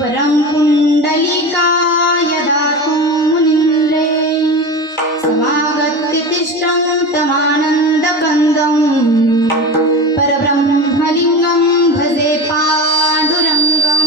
वरं पुण्डलिकाय दातुं मुनीन्द्रे समागत्य तिष्ठं तमानन्दकन्दं परब्रह्मलिङ्गं भजे पाण्डुरङ्गं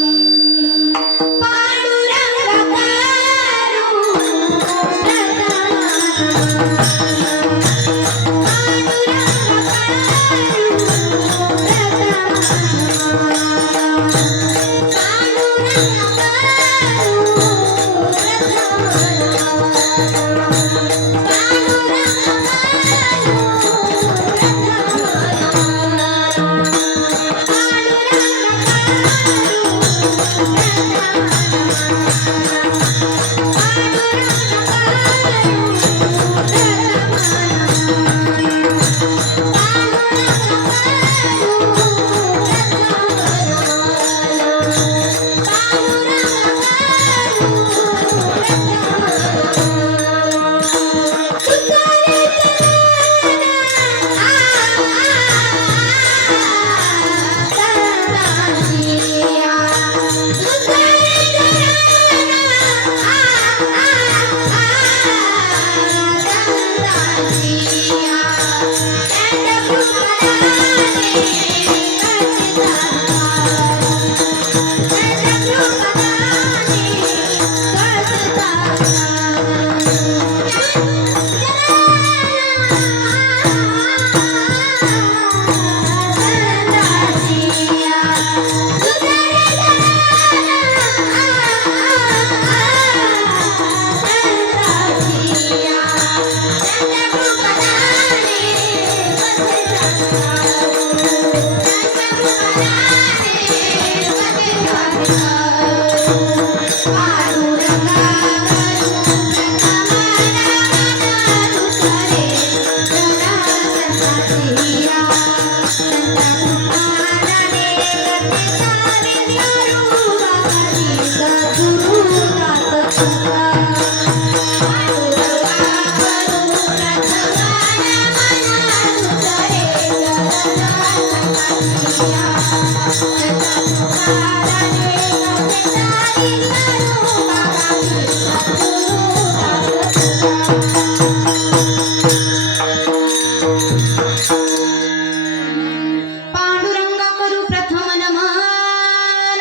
पांडुरंगा करू प्रथम नमन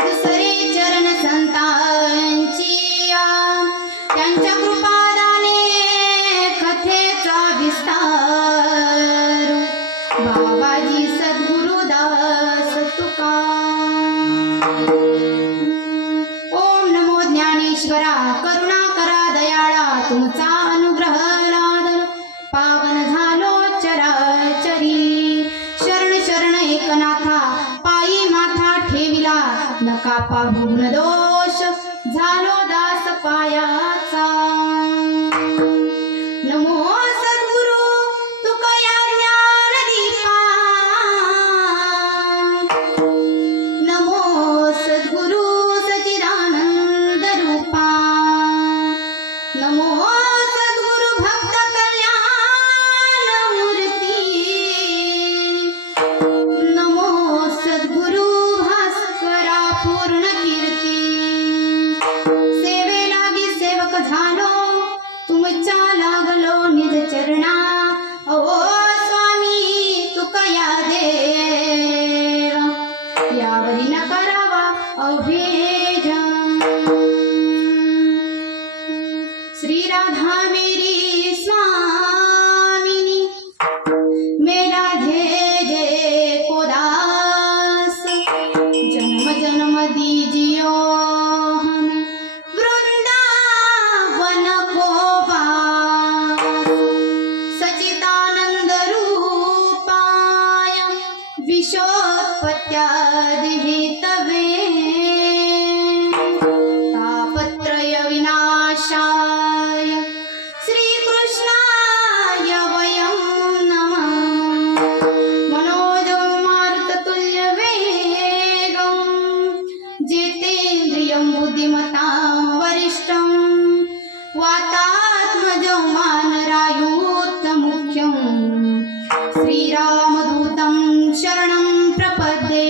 दुसरे चरण संतांची त्यांच्या कृपादाने कथेचा विस्तार बाबाजी सद्गुरुदास तुका ओम नमो ज्ञानेश्वरा करुणा करा दयाळा तुमचा अनुग्रह लादन पावन झालो चराचरी शरण शरण एकनाथा पायी माथा ठेविला नका पाहुन दोष झालो दास पायाचा नमो सद्गुरु तुकया ज्ञानदीपा नमो सद्गुरु सच्चिदानंद रूपा नमो सद्गुरु भक्त कल्याण मूर्ती नमो सद्गुरु भास्करा पूर्ण कीर्ती सेवे लागी सेवक झालो तुमच्या लागलो निज चरणा ओ स्वामी तुकया देव यावरी न करावा अभेद श्री राधा मेरी स्वामिनी मेरा धे जे को दास जन्म जन्म दीजियो हमें वृंदावन को वास सच्चिदानंद रूपाय विशोत्पत्यादि हेतवे तापत्रय विनाशाय श्रीकृष्णाय वयं नमः मनोजं मारुततुल्यवेगं जितेन्द्रियं बुद्धिमतां वरिष्ठं वातात्मजं वानरायूतमुख्यं श्रीरामदूतं शरणं प्रपद्ये।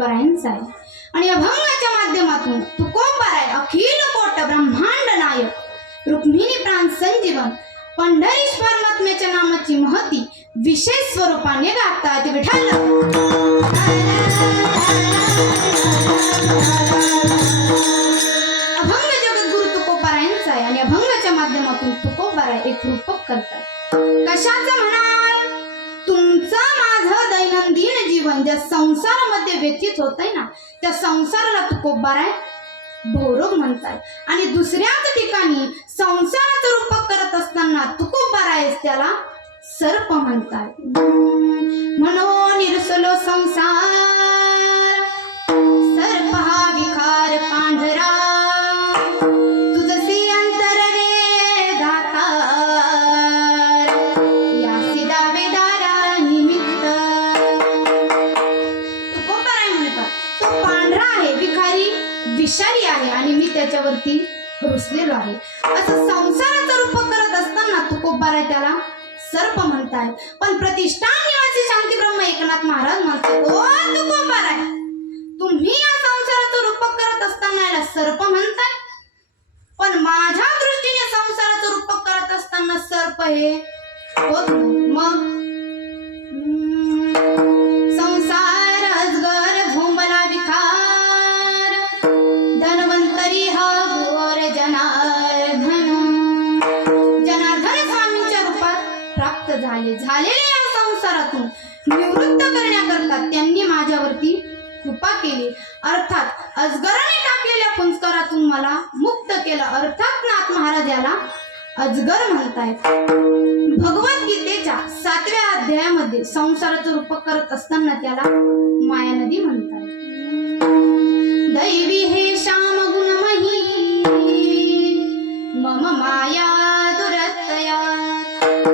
तुकोबारायांचा आहे. आणि अभंगाच्या माध्यमातून तुकोबाराय अखिल कोट ब्रह्मांड नायक रुक्मिणी प्राण संजीवन पंढरीश्वर महात्म्याच्या नामाची महती विशेष स्वरूपाने गातात. विठ्ठल अभंग जगद्गुरु तुकोबारायांचा आहे. आणि अभंगाच्या माध्यमातून तुकोबाराय एक रूपक करतात. कशाचं म्हणाल? तुमचं माझं दैनंदिन जीवन ज्या संसारामध्ये व्यतीत होतंय ना, त्या संसाराला तुकोबाराय भोरोग म्हणताय. आणि दुसऱ्याच ठिकाणी संसाराचं रूपक करत असताना तुकोबाराय त्याला सर्प म्हणताय. म्हणून निरसलो संसार सर्प हा विकार पांढरा तुझसी अंतर रे दातार यासी दावेदारा निमित्त. तुकोबाराय म्हणतात तो पांढरा आहे, विकारी विषारी आहे आणि मी त्याच्यावरती रुसलेलो आहे. असं संसाराचं रूपक करत असताना तुकोबाराय त्याला सर्प म्हणताय. पण प्रतिष्ठान निवासी शांती ब्रह्म एकनाथ महाराज म्हणतात ओ तुकोबाराय, तुम्ही या संसाराचं रूपक करत असताना याला सर्प म्हणताय, पण माझ्या दृष्टीने संसाराचं रूपक करत असताना सर्प हे होत नाही. मग संसार अजगर झोंबला विखार धन्वंतरी हा घोर जनार्दन. जनार्दन स्वामींच्या रूपात प्राप्त झालेले या संसारातून निवृत्त करण्याकरता त्यांनी माझ्यावरती कृपा केली. अर्थात अजगराने टाकलेल्या पुंस्कारातून मला मुक्त केलं. अर्थात नाथ महाराज याला अजगर म्हणतायत. भगवद्गीतेच्या 7व्या अध्यायामध्ये संसाराचं रूपक करत असताना त्याला माया नदी म्हणतायत. दैवी हे श्याम गुणमही मम माया दुरतया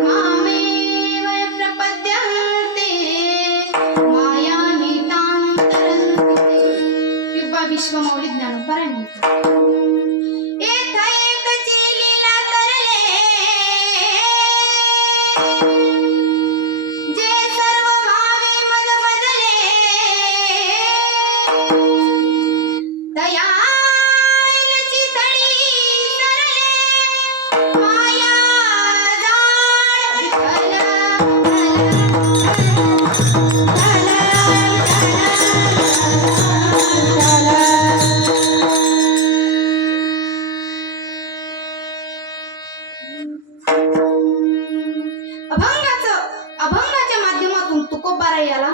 मामेव प्रपद्यन्ते मायामितां तरन्ते. किंवा विश्वमौली ज्ञानोबा म्हणतात अभंगाच्या माध्यमातून तुकोबाराय याला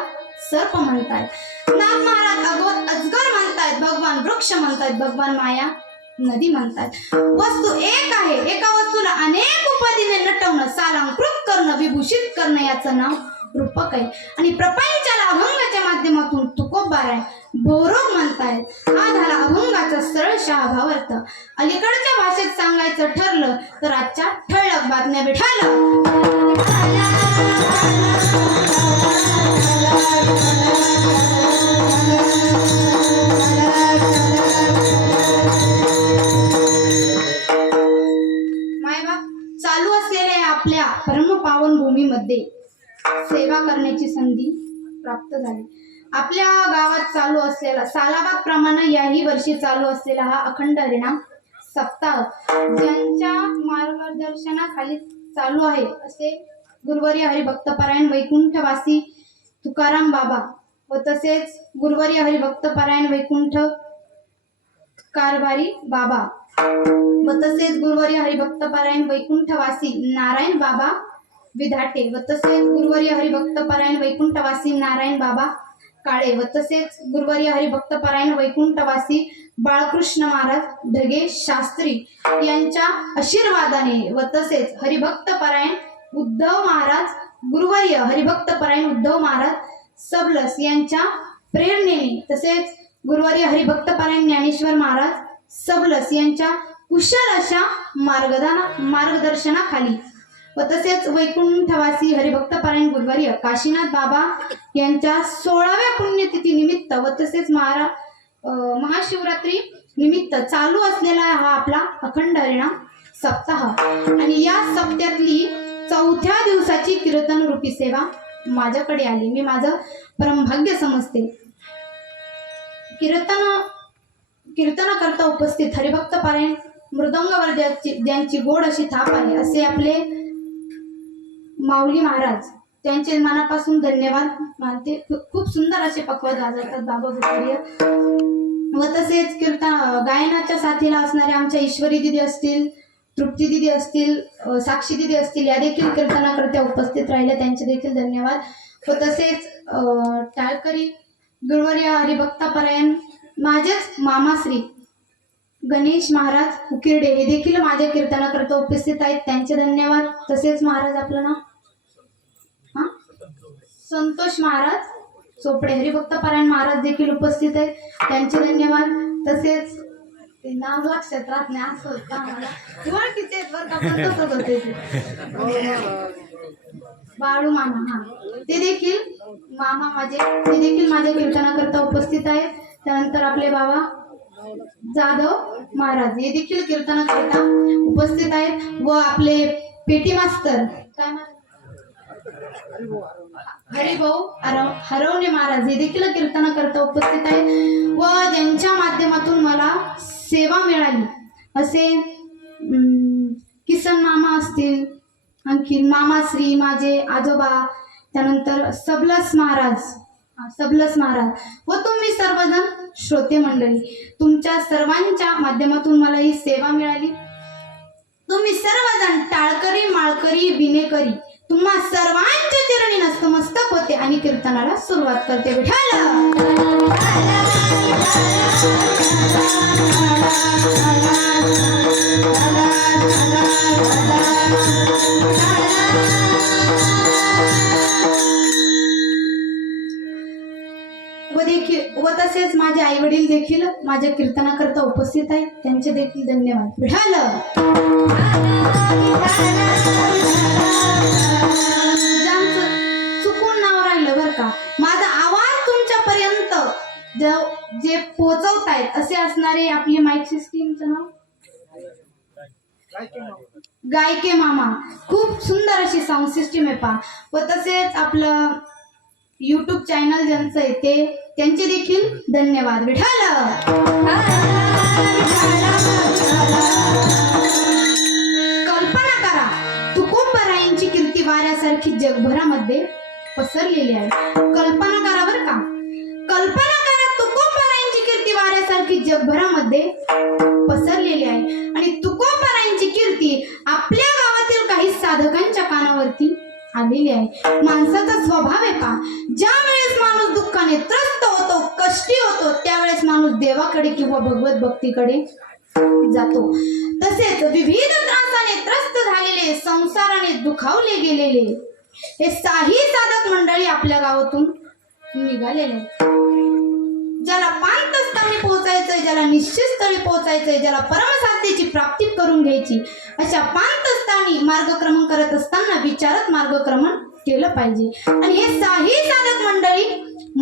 सर्प म्हणतायत. नाथ महाराज अजगर म्हणतायत, भगवान वृक्ष म्हणतायत, भगवान माया नदी म्हणतायत. वस्तू एक आहे, एका वस्तूला अनेक उपाधीने नटवणं, सालंकृत करणं, विभूषित करणं याचं नाव रूपक आहे. आणि प्रपंचाला अभंगाच्या माध्यमातून तुकोबाराय भोरोग म्हणतायत. हा झाला अभंगाचा सरळशः भावार्थ. अलीकडच्या भाषेत सांगायचं ठरलं तर आजच्या ठळक बातम्या. विठ्ठल मायबाप चालू असलेल्या आपल्या परमपावन भूमीमध्ये सेवा करण्याची संधी प्राप्त झाली. आपल्या गावात चालू असलेला सालाबाद प्रमाणे याही वर्षी चालू असलेला हा अखंड हरिनाम सप्ताह ज्यांच्या मार्गदर्शनाखाली चालू आहे असे गुरुवर्य हरिभक्तपरायण वैकुंठवासी तुकाराम बाबा व तसेच गुरुवर्य हरिभक्तपरायण वैकुंठ कारभारी बाबा व तसेच गुरुवर्य हरिभक्तपरायण वैकुंठवासी नारायण बाबा विधाटे व तसेच गुरुवर्य हरिभक्तपरायण वैकुंठवासी नारायण बाबा काळे व तसेच गुरुवर्य हरिभक्तपरायण वैकुंठवासी बाळकृष्ण महाराज ढगे शास्त्री यांच्या आशीर्वादाने व तसेच हरिभक्तपरायण उद्धव महाराज गुरुवर्य हरिभक्तपरायण उद्धव महाराज सबलस यांच्या प्रेरणेने तसेच गुरुवर्य हरिभक्तपरायण ज्ञानेश्वर महाराज सबलस यांच्या कुशल अशा मार्गदर्शनाखाली व तसेच वैकुंठवासी हरिभक्तपरायण गुरुवर्य काशीनाथ बाबा यांच्या 16व्या पुण्यतिथी निमित्त व तसेच महाशिवरात्री निमित्त चालू असलेला हा आपला अखंड हरिनाम सप्ताह. आणि या सप्त्यातली 4थ्या दिवसाची कीर्तन रूपी सेवा माझ्याकडे आली. मी माझं परमभाग्य समजते. कीर्तन करता उपस्थित हरिभक्त पारायण मृदंगावर ज्यांची गोड अशी थाप आहे असे आपले माऊली महाराज, त्यांचे मनापासून धन्यवाद मानते. खूप सुंदर असे पखवाज वाजवतात बाबा बुटकरी. व तसेच गायनाच्या साथीला असणारे आमच्या ईश्वरी दिदी असतील, तृप्ती दिदी असतील, साक्षी दिदी असतील, या देखील कीर्तनाकरता उपस्थित राहिले, त्यांचे देखील धन्यवाद. व तसेच टाळकरी गुरुवर्य हरिभक्त परायण माझेच मामाश्री गणेश महाराज उकिरडे हे देखील माझ्या कीर्तनाकरता उपस्थित आहेत, त्यांचे धन्यवाद. तसेच महाराज आपलं नाव संतोष महाराज चोपडे हरिभक्त पारायण महाराज देखील उपस्थित आहेत, त्यांचे धन्यवाद. तसेच ते नाव लक्षात राहत नाही असं होतं आम्हाला, बाळू मामा, हा ते देखील मामा माझे, ते देखील माझ्या कीर्तनाकरता उपस्थित आहेत. त्यानंतर आपले बाबा जाधव महाराज हे देखील कीर्तनाकरता उपस्थित आहेत. व आपले पेटी मास्तर काय हरिभाऊ हरवणे महाराज हे देखील कीर्तनाकरता उपस्थित आहेत. व ज्यांच्या माध्यमातून मला सेवा मिळाली असे किसन मामा असतील, आणखी मामाश्री माझे आजोबा, त्यानंतर सबलस महाराज व तुम्ही सर्वजण श्रोते मंडळी, तुमच्या सर्वांच्या माध्यमातून मला ही सेवा मिळाली. तुम्ही सर्वजण टाळकरी माळकरी विनेकरी तुम्हा सर्वांच्या चरणी नतमस्तक होते आणि कीर्तनाला सुरुवात करते. व तसेच माझे आई वडील देखील माझ्या कीर्तनाकरता उपस्थित आहेत, त्यांचे देखील धन्यवाद. चुकून नाव राहिलं बरं का, माझा आवाज तुमच्यापर्यंत जे पोहोचवतायत असे असणारे आपली माईक सिस्टीमचं नाव गायके मामा, खूप सुंदर अशी साऊंड सिस्टीम आहे पहा. व तसेच आपलं यूट्यूब चॅनल ज्यांचं आहे ते त्यांचे देखील धन्यवाद. कल्पना करा, तुकोबारायांची कीर्ती वाऱ्यासारखी जगभरामध्ये पसरलेली आहे. कल्पना करा बरं का, कल्पना करा, तुकोबारायांची कीर्ती वाऱ्यासारखी जगभरामध्ये पसरलेली आहे. आणि तुकोबारायांची कीर्ती आपल्या गावातील काही साधकांच्या कानावरती आलेली आहे. माणसाचा स्वभाव आहे पहा, ज्या वेळेस माणूस दुःखाने त्रस्त होतो, कष्टी होतो, त्यावेळेस माणूस देवाकडे किंवा भगवत भक्तीकडे जातो. तसेच विविध त्रासाने त्रस्त झालेले, संसाराने दुखावले गेलेले हे काही साधक मंडळी आपल्या गावातून निघालेले, ज्याला पांतस्थानी पोहोचायचंय, ज्याला निश्चित स्थळी पोहोचायचंय, ज्याला परमसाध्येची प्राप्ती करून घ्यायची, अशा पांतस्थानी मार्गक्रमण करत असताना विचारत मार्गक्रमण केलं पाहिजे. आणि हे काही साधक मंडळी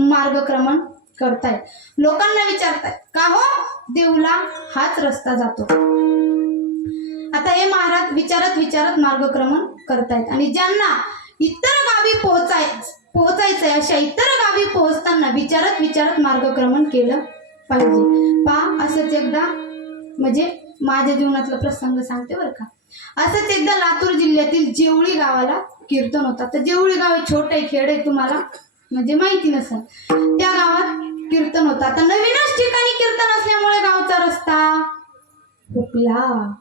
मार्गक्रमण करतायत, लोकांना विचारतायत का हो देवला हाच रस्ता जातो. आता हे महाराज विचारत मार्गक्रमण करतायत. आणि ज्यांना इतर गावी पोहोचायचंय अशा इतर गावी पोहोचताना विचारत मार्गक्रमण केलं पाहिजे. पहा, असंच एकदा म्हणजे माझ्या जीवनातला प्रसंग सांगते बरं का. असंच एकदा लातूर जिल्ह्यातील जेवळी गावाला कीर्तन होता. तर जेवळी गाव छोटं आहे, खेड आहे, तुम्हाला म्हणजे माहिती नसेल. त्या गावात कीर्तन होता. तर नवीनच ठिकाणी कीर्तन असल्यामुळे गावचा रस्ता हुकला.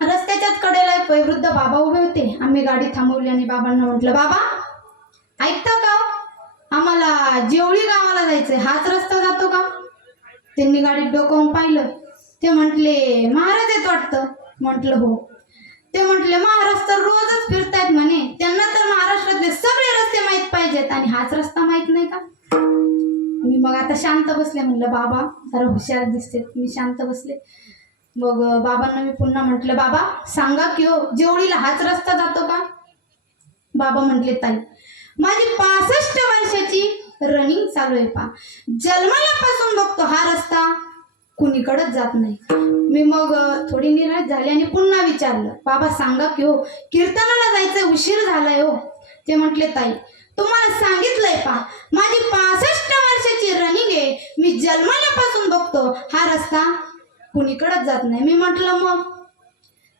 रस्त्याच्याच कडेला एक वयोवृद्ध बाबा उभे होते. आम्ही गाडी थांबवली आणि बाबांना म्हटलं, बाबा ऐकता का, आम्हाला जेवळी गावाला जायचंय, हाच रस्ता जातो का? त्यांनी गाडीत डोकावून पाहिलं. ते म्हटले महाराज येत वाटतं. म्हटलं हो. ते म्हटले महाराज तर रोजच फिरतायत म्हणे, त्यांना तर महाराष्ट्रातले सगळे रस्ते माहित पाहिजेत आणि हाच रस्ता माहित नाही का? मी मग आता शांत बसले. म्हणलं बाबा जरा हुशार दिसते. मी शांत बसले. मग बाबांना मी पुन्हा म्हटलं, बाबा सांगा की हो जेवढीला हाच रस्ता जातो का? बाबा म्हटले, ताई माझी 65 वर्षाची रनिंग चालू आहे पा, जन्मल्यापासून बघतो हा रस्ता कुणीकडेच जात नाही. मी मग थोडी निराश झाली आणि पुन्हा विचारलं, बाबा सांगा की हो कीर्तनाला जायचं उशीर झालाय हो. ते म्हटले, ताई तुम्हाला सांगितलंय पा, माझी 65 वर्षाची रनिंग आहे, मी जन्मल्यापासून बघतो हा रस्ता कुणीकडेच जात नाही. मी म्हटलं मग?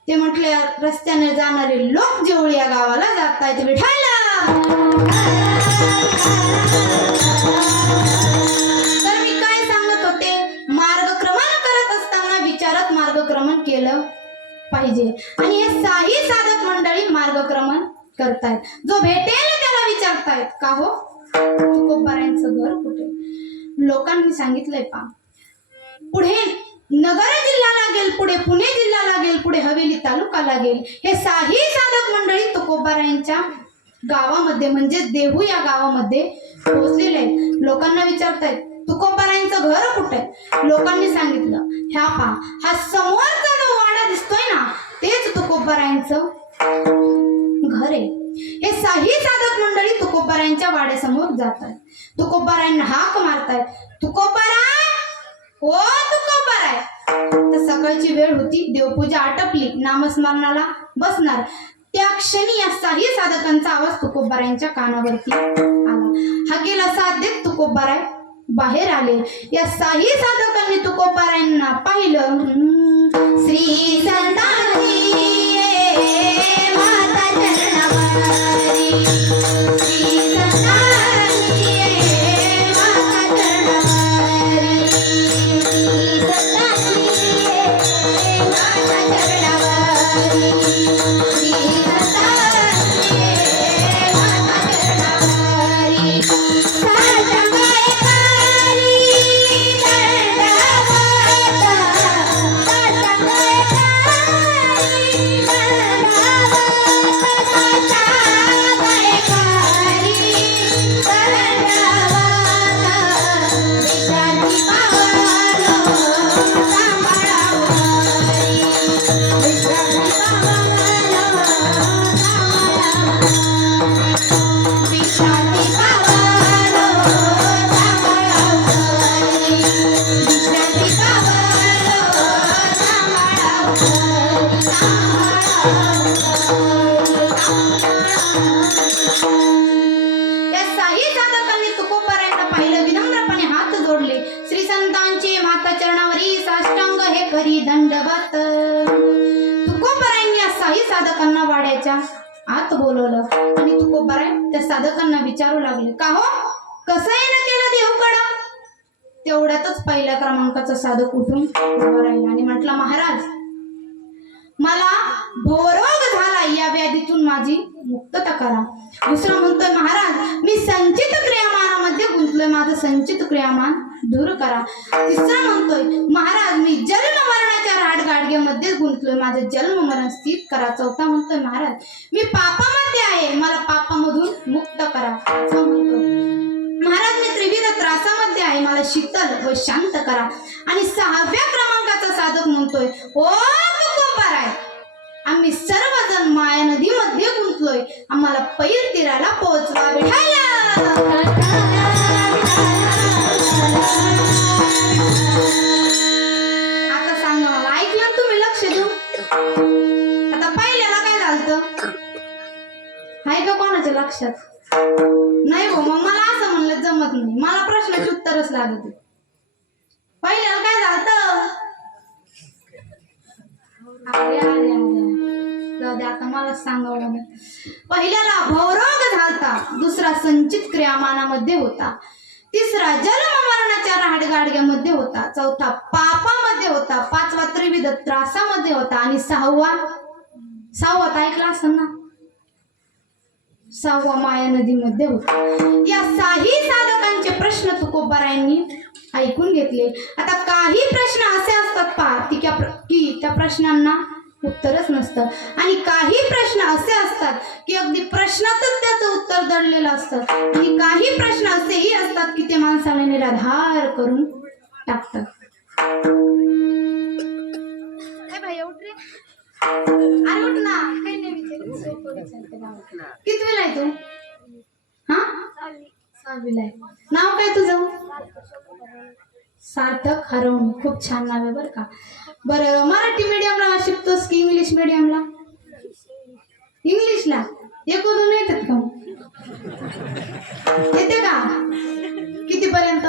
ते म्हटले रस्त्याने जाणारे लोक जेवढी या गावाला जात आहेत विठाला. तर मी काय सांगत होते, मार्गक्रमण करत असताना विचारत मार्गक्रमण केलं पाहिजे. आणि हे साही साधक मंडळी मार्गक्रमण करतायत. जो भेटेल त्याला विचारतायत का हो तुकोबारायांचं घर कुठे. लोकांनी सांगितलंय पा, पुढे नगर जिल्हा लागेल, पुढे पुणे जिल्हा लागेल, पुढे हवेली तालुका लागेल. हे साही साधक मंडळी तुकोबारायांच्या गावामध्ये म्हणजे देहू या गावामध्ये पोहोचलेले आहेत. लोकांना विचारतायत तुकोबारायांचं घर कुठे. लोकांनी सांगितलं ह्या पा, हा समोरचा जो वाडा दिसतोय ना तेच तुकोबारायांचं घर आहे. हे साही साधक मंडळी तुकोबारायांच्या वाड्यासमोर जातात. तुकोबारायांना हाक मारतायत, तुकोबाराय हो तुकोबाराय. तर सकाळची वेळ होती, देवपूजा आटपली, नामस्मरणाला बसणार. त्या क्षणी या साही साधकांचा आवाज तुकोबारायांच्या कानावरती आला. हाकेला साथ देत तुकोबाराय बाहेर आले. या साही साधकांनी तुकोबारायांना पाहिलं. श्री संतांची माता चरणावारी, श्री संतांची माता चरणावारी, श्री संतांची माता चरणावारी, श्री संतांची माता चरणावारी. दंडवत. तुकोबारायांनी या साही साधकांना वाड्याच्या आत बोलवलं आणि तुकोबाराय त्या साधकांना विचारू लागले, का हो कसं येणं केलं देहूकडं. तेवढ्यातच पहिल्या क्रमांकाचा साधक उठून उभा राहिला आणि म्हटला, महाराज मला भवरोग झाला, या व्याधीतून माझी मुक्तता करा. दुसरा म्हणतोय, महाराज मी संचित क्रियामानामध्ये गुंतलोय, माझं संचित क्रियामान दूर करा. तिसरा म्हणतोय, महाराज मी जन्म मरणाच्या राडगाडग्यामध्ये गुंतलोय, माझं जन्म मरण स्थित करा. चौथा म्हणतोय, महाराज मी पापामध्ये आहे, मला पापामधून मुक्त करा. पाचवा म्हणतोय, महाराज मी त्रिविध त्रासामध्ये आहे, मला शीतल व शांत करा. आणि 6व्या क्रमांकाचा साधक म्हणतोय, ओ तुकोबाराय आम्ही सर्वजण माया नदीमध्ये गुंतलोय, आम्हाला पैर तीराला पोहोचवा विठाला. आता सांगा मला, ऐकलं तुम्ही लक्ष देऊन. आता पहिल्याला काय झालं हाय का कोणाच्या लक्षात नाही हो. मग मला असं म्हणलं जमत नाही, मला प्रश्नाचे उत्तरच लागत. पहिल्याला काय झालं, आता मला सांगावं लागेल. पहिल्याला भवरोग झालता, दुसरा संचित क्रियामानामध्ये होता, तिसरा जन्म मरणाच्या राहडगाडग्यामध्ये होता, चौथा पापामध्ये होता, पाचवा त्रिविध त्रासामध्ये होता आणि सहावा ऐकला असेल ना, 6वा माया नदीमध्ये होता. या साही साधकांचे प्रश्न तुकोबारायांनी ऐकून घेतले. आता काही प्रश्न असे असतात पहा की त्या प्रश्नांना उत्तरच नसतं, आणि काही प्रश्न असे असतात की अगदी प्रश्नातच त्याचं उत्तर दडलेलं असतं, आणि काही प्रश्न असेही असतात की ते माणसाला निराधार करून टाकतात. अरे उठ ना, काही नाही कितवीला आहे तू. हा 6वीला आहे. नाव काय तुझं. सार्थक हरवणे. खूप छान नाव आहे बरं का. बरं मराठी मीडियमला शिकतोस की इंग्लिश मीडियमला. इंग्लिशला 1-2 येतात का. येते का? कितीपर्यंत?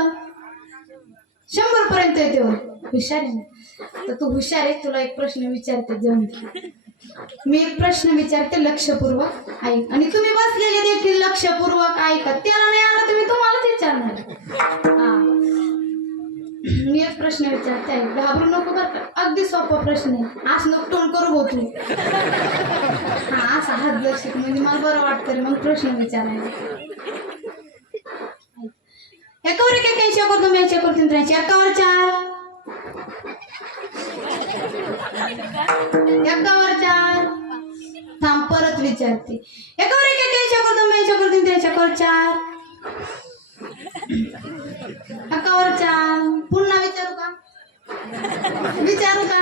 100 पर्यंत येते. हुशार आहे. तर तू हुशार आहे, तुला एक प्रश्न विचारते. जाऊन मी एक प्रश्न विचारते, लक्षपूर्वक ऐक. आणि तुम्ही बसलेले देखील लक्षपूर्वक ऐका. त्याला नाही आलं तुम्ही तुम्हालाच विचारणार. हा, मी एक प्रश्न विचारते, ऐक. घाबरू नको बरं का. अगदी सोपा प्रश्न आहे. आज नको तोंड करू हो तू. हा, असा हात लक्षात म्हणजे मला बरं वाटतं रे मग प्रश्न विचारायला. एकावर एक 81 करतो, 82 करतो, 83 एकावर 4. एकावर 4. थांब, परत विचारते. एकावर एक 81 करतो, 82 करतो, 83 एकावर 4. एकावर 4. पुन्हा विचारू का? विचारू का?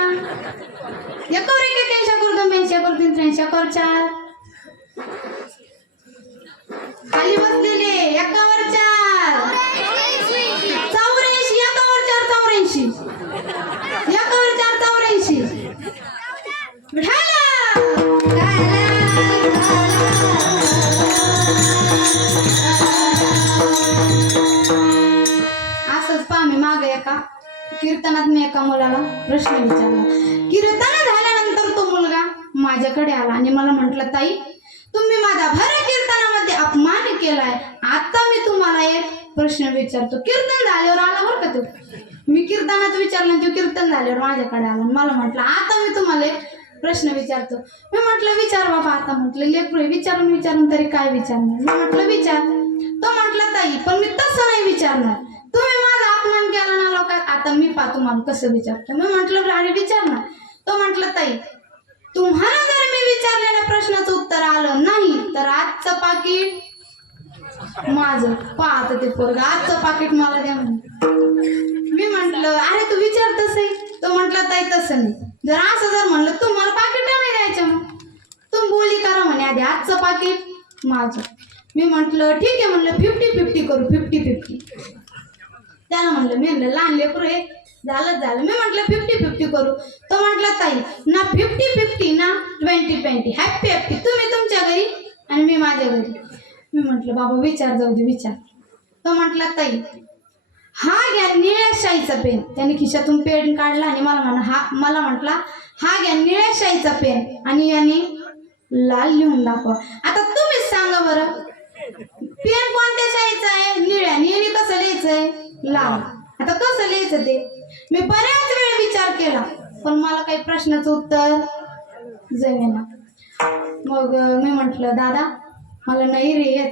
एकावर एक 81 करतो, 82 करतो, 83 एकावर 4. खाली बसलेले एकावर 4. 84 एकावर 4 84. एकावर 4 84. असंच पहा, मी मागे एका कीर्तनात मी एका मुलाला प्रश्न विचारला. कीर्तन झाल्यानंतर तो मुलगा माझ्याकडे आला आणि मला म्हटलं, ताई तुम्ही माझा भर कीर्तनामध्ये अपमान केलाय. आता मी तुम्हाला एक प्रश्न विचारतो. कीर्तन झाल्यावर आला बरं का तो. मी कीर्तनात विचारलं, तो कीर्तन झाल्यावर माझ्याकडे आला. मला म्हटलं, आता मी तुम्हाला एक प्रश्न विचारतो. मी म्हटलं, विचार बाबा. आता म्हटलं, लेकरू विचारून तरी काय विचारणार. मी म्हटलं, विचार. तो म्हटला, ताई पण मी तसं नाही विचारणार. तुम्ही माझा अपमान केला ना लोकात, आता मी तुम्हाला कसं विचारतो. मी म्हटलं, अरे विचारणार. तो म्हटलं, ताई तुम्हाला जर मी विचारलेल्या प्रश्नाचं उत्तर आलं नाही तर आजचं पाकिट माझं. पाहत ते पोरगा, आजचं पाकिट मला द्या म्हणे. मी म्हटलं, अरे तू विचारतस आहे. तो म्हटला, ताई तसं नाही. जर म्हणलं तुम्हाला पाकिट नाही द्यायचं, मग तुम्ही बोली करा म्हणे आधी, आजचं पाकिट माझं. मी म्हटलं, ठीक आहे म्हणलं, 50-50 करू. 50-50. त्याला म्हणलं, मी म्हणलं लहान लेकरू आहे, झालं. मी म्हटलं 50-50 करू. तो म्हटला, ताई ना 50-50 ना 20-20. हॅपी तुम्ही तुमच्या घरी आणि मी माझ्या घरी. मी म्हटलं, बाबा विचार, जाऊ दे विचार. तो म्हटला, ताई हा घ्या निळ्या शाईचा पेन. त्याने खिशातून पेन काढला आणि मला म्हटला, हा घ्या निळ्या शाईचा पेन आणि याने लाल लिहून दाखवा. आता तुम्हीच सांगा बरं, पेन कोणत्या शाईचा आहे? निळ्या. आणि याने कसं लिहायचंय? लाल. आता कसं लिहायचं ते? मी बऱ्याच वेळ विचार केला पण मला काही प्रश्नाचं उत्तर जमेना. मग मी म्हटलं, दादा मला नाही रे येत.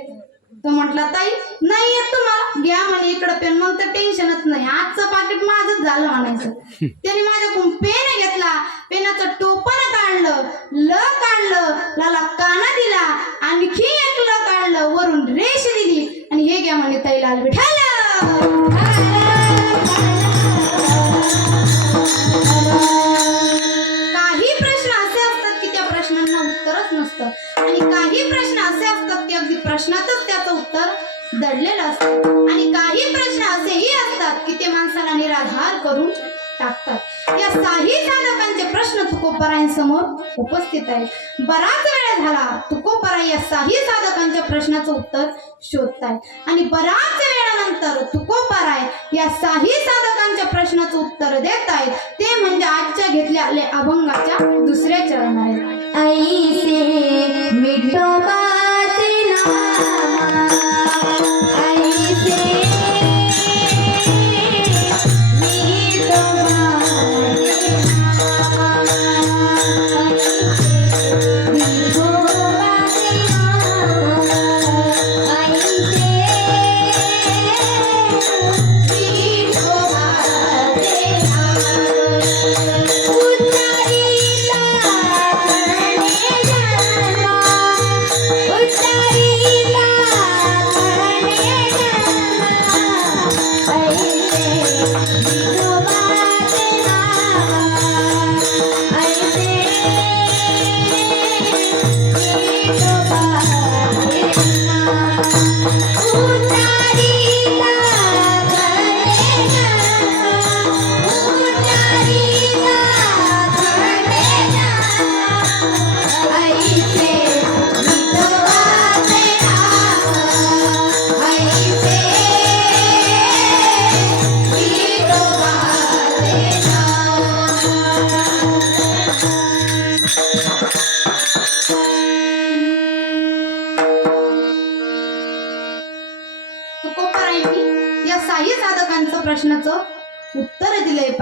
तो म्हटला, ताई नाही येत तुम्हाला, घ्या म्हणे इकडं पेन. मग तर टेन्शनच नाही, आजचं पाकिट माझंच झालं म्हणायचं. त्याने माझ्याकडून पेन घेतला, पेनाचं टोपण काढलं, ल काढलं, लाला काना दिला, आणखी एक ल काढलं, वरून रेष दिली आणि हे घ्या म्हणे ताई लाल विठाला. काही प्रश्न असे असतात की त्या प्रश्नांना उत्तरच नसतं आणि काही प्रश्न असे असतात की अगदी प्रश्नातच त्याचं उत्तर दडलेलं असतं आणि काही प्रश्न असेही असतात की ते माणसाला निराधार करून टाकतात. या साही साधकांचे प्रश्न तुकोबरायांसमोर उपस्थित आहेत. बराच वेळ झाला तुकोबराय या साही साधकांच्या प्रश्नाचं उत्तर शोधतायत आणि बराच वेळानंतर तुकोबराय या साही साधकांच्या प्रश्नाचं उत्तर देत आहेत. ते म्हणजे आजच्या घेतलेल्या अभंगाच्या दुसऱ्या चरण आहेत. ऐसे विठोबाचे नाम, ऐसे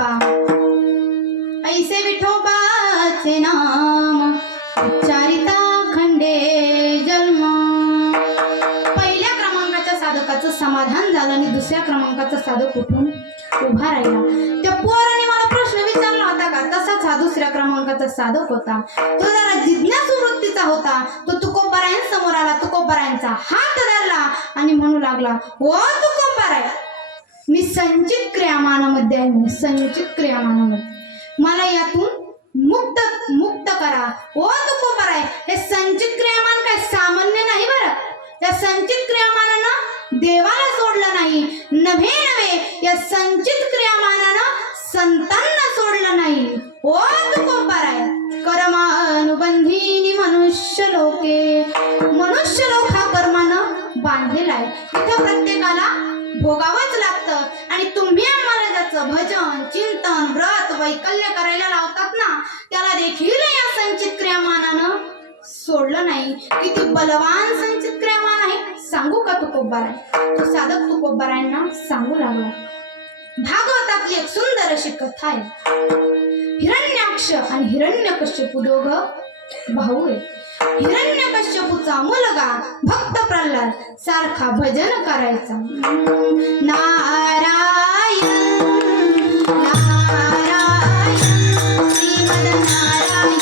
कृपा ऐसे विठोबाचे नाम उच्चारिता खंडे जन्म. पहिल्या क्रमांकाच्या साधकाचं समाधान झालं आणि दुसऱ्या क्रमांकाचा साधक उठून उभा राहिला. त्या पोराने मला प्रश्न विचारला होता का, तसाच हा दुसऱ्या क्रमांकाचा साधक होता. तो जरा जिज्ञासू वृत्तीचा होता. तो तुकोबारायण समोर आला, तुकोबारायांचा हात धरला आणि म्हणू लागला, ओ तुकोबाराय, मी संचित क्रियामानामध्ये आहे, मी संचित क्रियामानामध्ये, मला यातून मुक्त करा. ओ तुकोबाराय, हे संचित क्रियामान काय सामान्य नाही बरं. या संचित क्रियामानानं देवाला सोडलं नाही, नव्हे या संचित क्रियामानानं संतांना सोडलं नाही. ओ तुकोबाराय, कर्मानुबंधीनी मनुष्य लोके, मनुष्य लोक हा कर्मानं बांधलेला आहे. इथं प्रत्येकाला भोगावंच लागतं. आणि तुम्ही आम्हाला ज्याचं भजन चिंतन व्रत वैकल्य करायला लावतात ना, त्याला देखील या संचित क्रियामानानं सोडलं नाही. किती बलवान संचित क्रियामान आहे सांगू का तुकोबाराय. तो साधक तुकोबारायांना सांगू लागला. भागवतातली एक सुंदर अशी कथा आहे. हिरण्याक्ष आणि हिरण्यकश्यपू दोघं भाऊ आहेत. हिरण्यकश्यपूचा मुलगा भक्त प्रल्हाद सारखा भजन करायचा. नारायण नारायण श्रीमद नारायण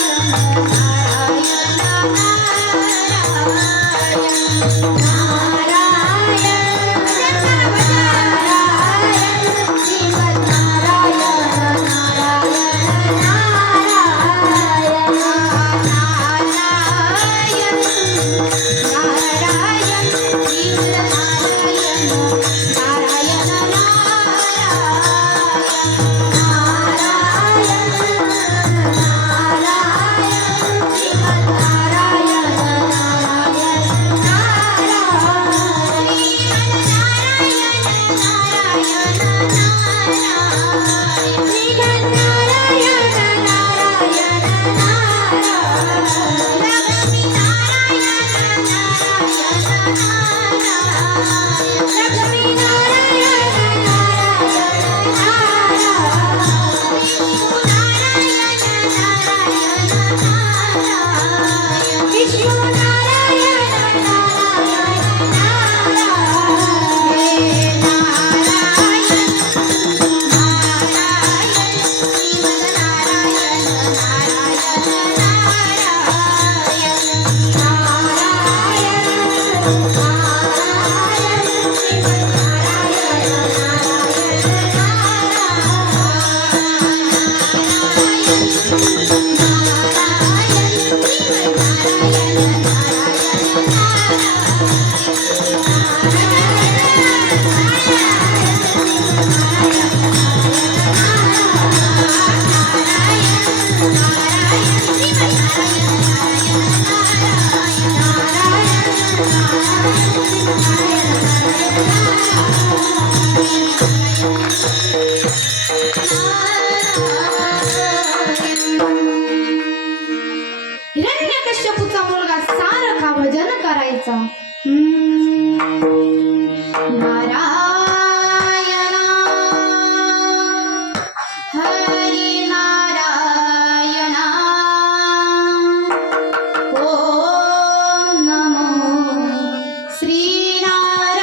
हिरण्यकश्यपूचा मुलगा सारखा भजन करायचा. नारायण हरी नारायण ओम नमो श्री नारायण.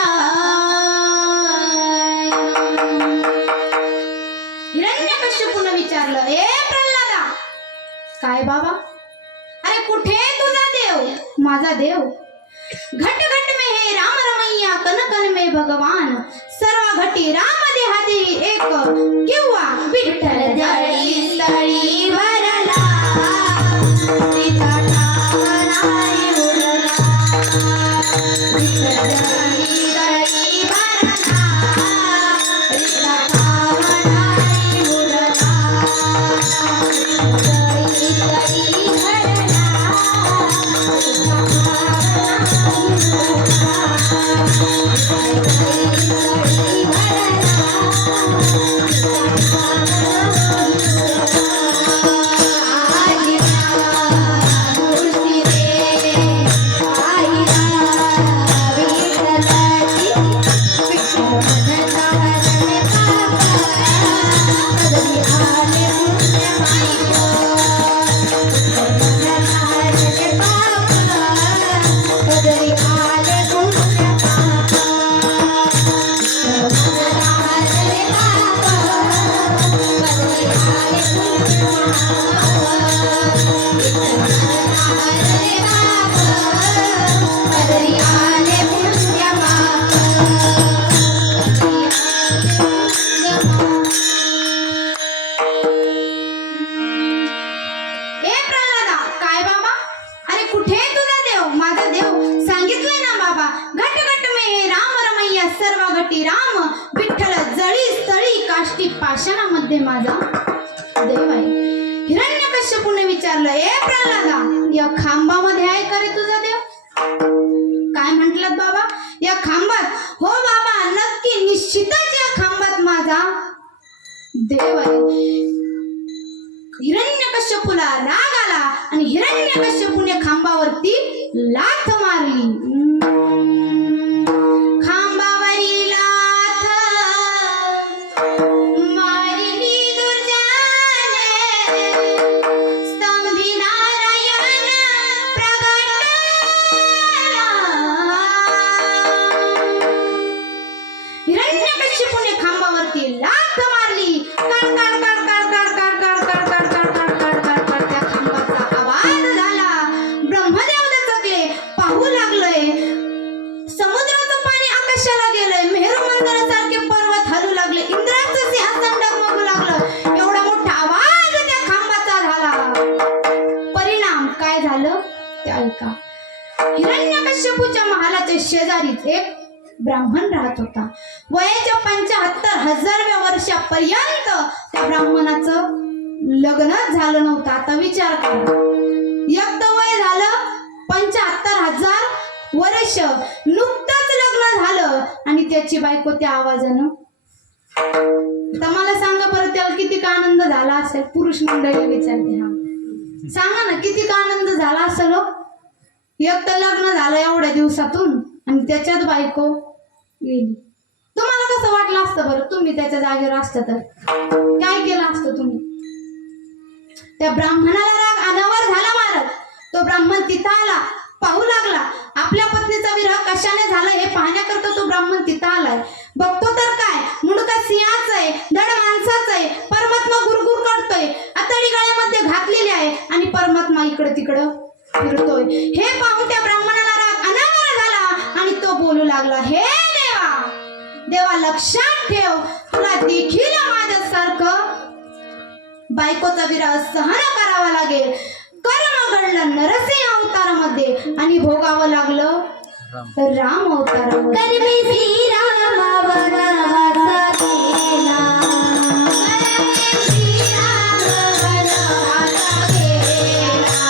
हिरण्यकश्यपूने विचारलं, ए प्रल्हादा, काय बाबा, अरे कुठे तुझा देव? माझा देव घट घट में हे राम रमैया, कन कन में भगवान, सर्व घटी राम देहाती एक, किंवा विठ्ठल जळी स्थळी भरला, तिचा नामनाई उरला, विठ्ठल जळी स्थळी भरला, तिचा नामनाई उरला, जळी स्थळी भरला, तिचा ए प्रल्हादा, काय बाबा? अरे कुठे आहे तुझा देव? माझा देव सांगितलंय ना बाबा, घट घट मे राम रमैया सर्व घटी राम, विठ्ठल जळी स्थळी काष्टी पाषाणामध्ये माझा देव आहे. हिरण्यकश्यपूने विचारलं, ए प्रल्हादा, या खांबामध्ये आहे का रे तुझा देव? काय म्हटलं बाबा? या खांबात? हो बाबा, नक्की निश्चितच या खांबात माझा देव आहे. हिरण्यकश्यपूला राग आला आणि हिरण्यकश्यपूने खांबावरती लाथ मारली. खांबावरी लाथ मारली दुर्जने, स्तंभी नारायण प्रगटला. हिरण्यकश्यपूने खांबावरती लाथ मारली. काढ काढ काढ काढ काढ काढ काढ काढ काढ काढ काढ काढ काढ काढ. त्या खांबाचा आवाज झाला. ब्रह्मदेव दचकले, पाहू लागलोय समुद्राचं पाणी आकाशाला गेलंय, मेरू मंदिरासारखे पर्वत हलू लागले, इंद्राचं सिंहासन डगमगू लागलं. एवढा मोठा आवाज त्या खांबाचा झाला. परिणाम काय झालं ते ऐका. हिरण्यकश्यपूच्या महालाच्या शेजारीच एक ब्राह्मण राहत होता. वयाच्या 75,000व्या वर्षापर्यंत त्या ब्राह्मणाचं लग्नच झालं नव्हतं. आता विचार करा, एक तर वय झालं 75,000 वर्ष, नुकतंच लग्न झालं आणि त्याची बायको त्या आवाजानं. तर मला सांगा बरं, त्याला किती आनंद झाला असेल? पुरुष मंडळी विचारते, हा सांगा ना, किती आनंद झाला असेल? एक तर लग्न झालं एवढ्या दिवसातून आणि त्याच्यात बायको गेली. तुम्हाला कसं वाटलं असतं बरं? तुम्ही त्याच्या जागेवर असतं तर काय केलं असतं तुम्ही? त्या ब्राह्मणाला राग अनावर झाला मारत. तो ब्राह्मण तिथं आला, पाहू लागला. आपल्या पत्नीचा विरह कशाने झाला हे पाहण्याकरता तो ब्राह्मण तिथं आलाय. बघतो तर काय, मुंडका सिंहाचं आहे, धड माणसाचं आहे. परमात्मा गुरगुर करतोय, आतडी गळ्यामध्ये घातलेली आहे आणि परमात्मा इकडं तिकडं फिरतोय. हे पाहून त्या ब्राह्मणाला राग अनावर झाला आणि तो बोलू लागला, हे देवा, लक्षात ठेव, तुला देखील माझ्यासारखं बायकोचा विरह सहन करावा लागेल. कर्म घडलं नरसिंह अवतारामध्ये आणि भोगावं लागलं राम अवतारामध्ये. कर्मे श्रीराम वनवासा गेला, कर्मे श्रीराम वनवासा गेला,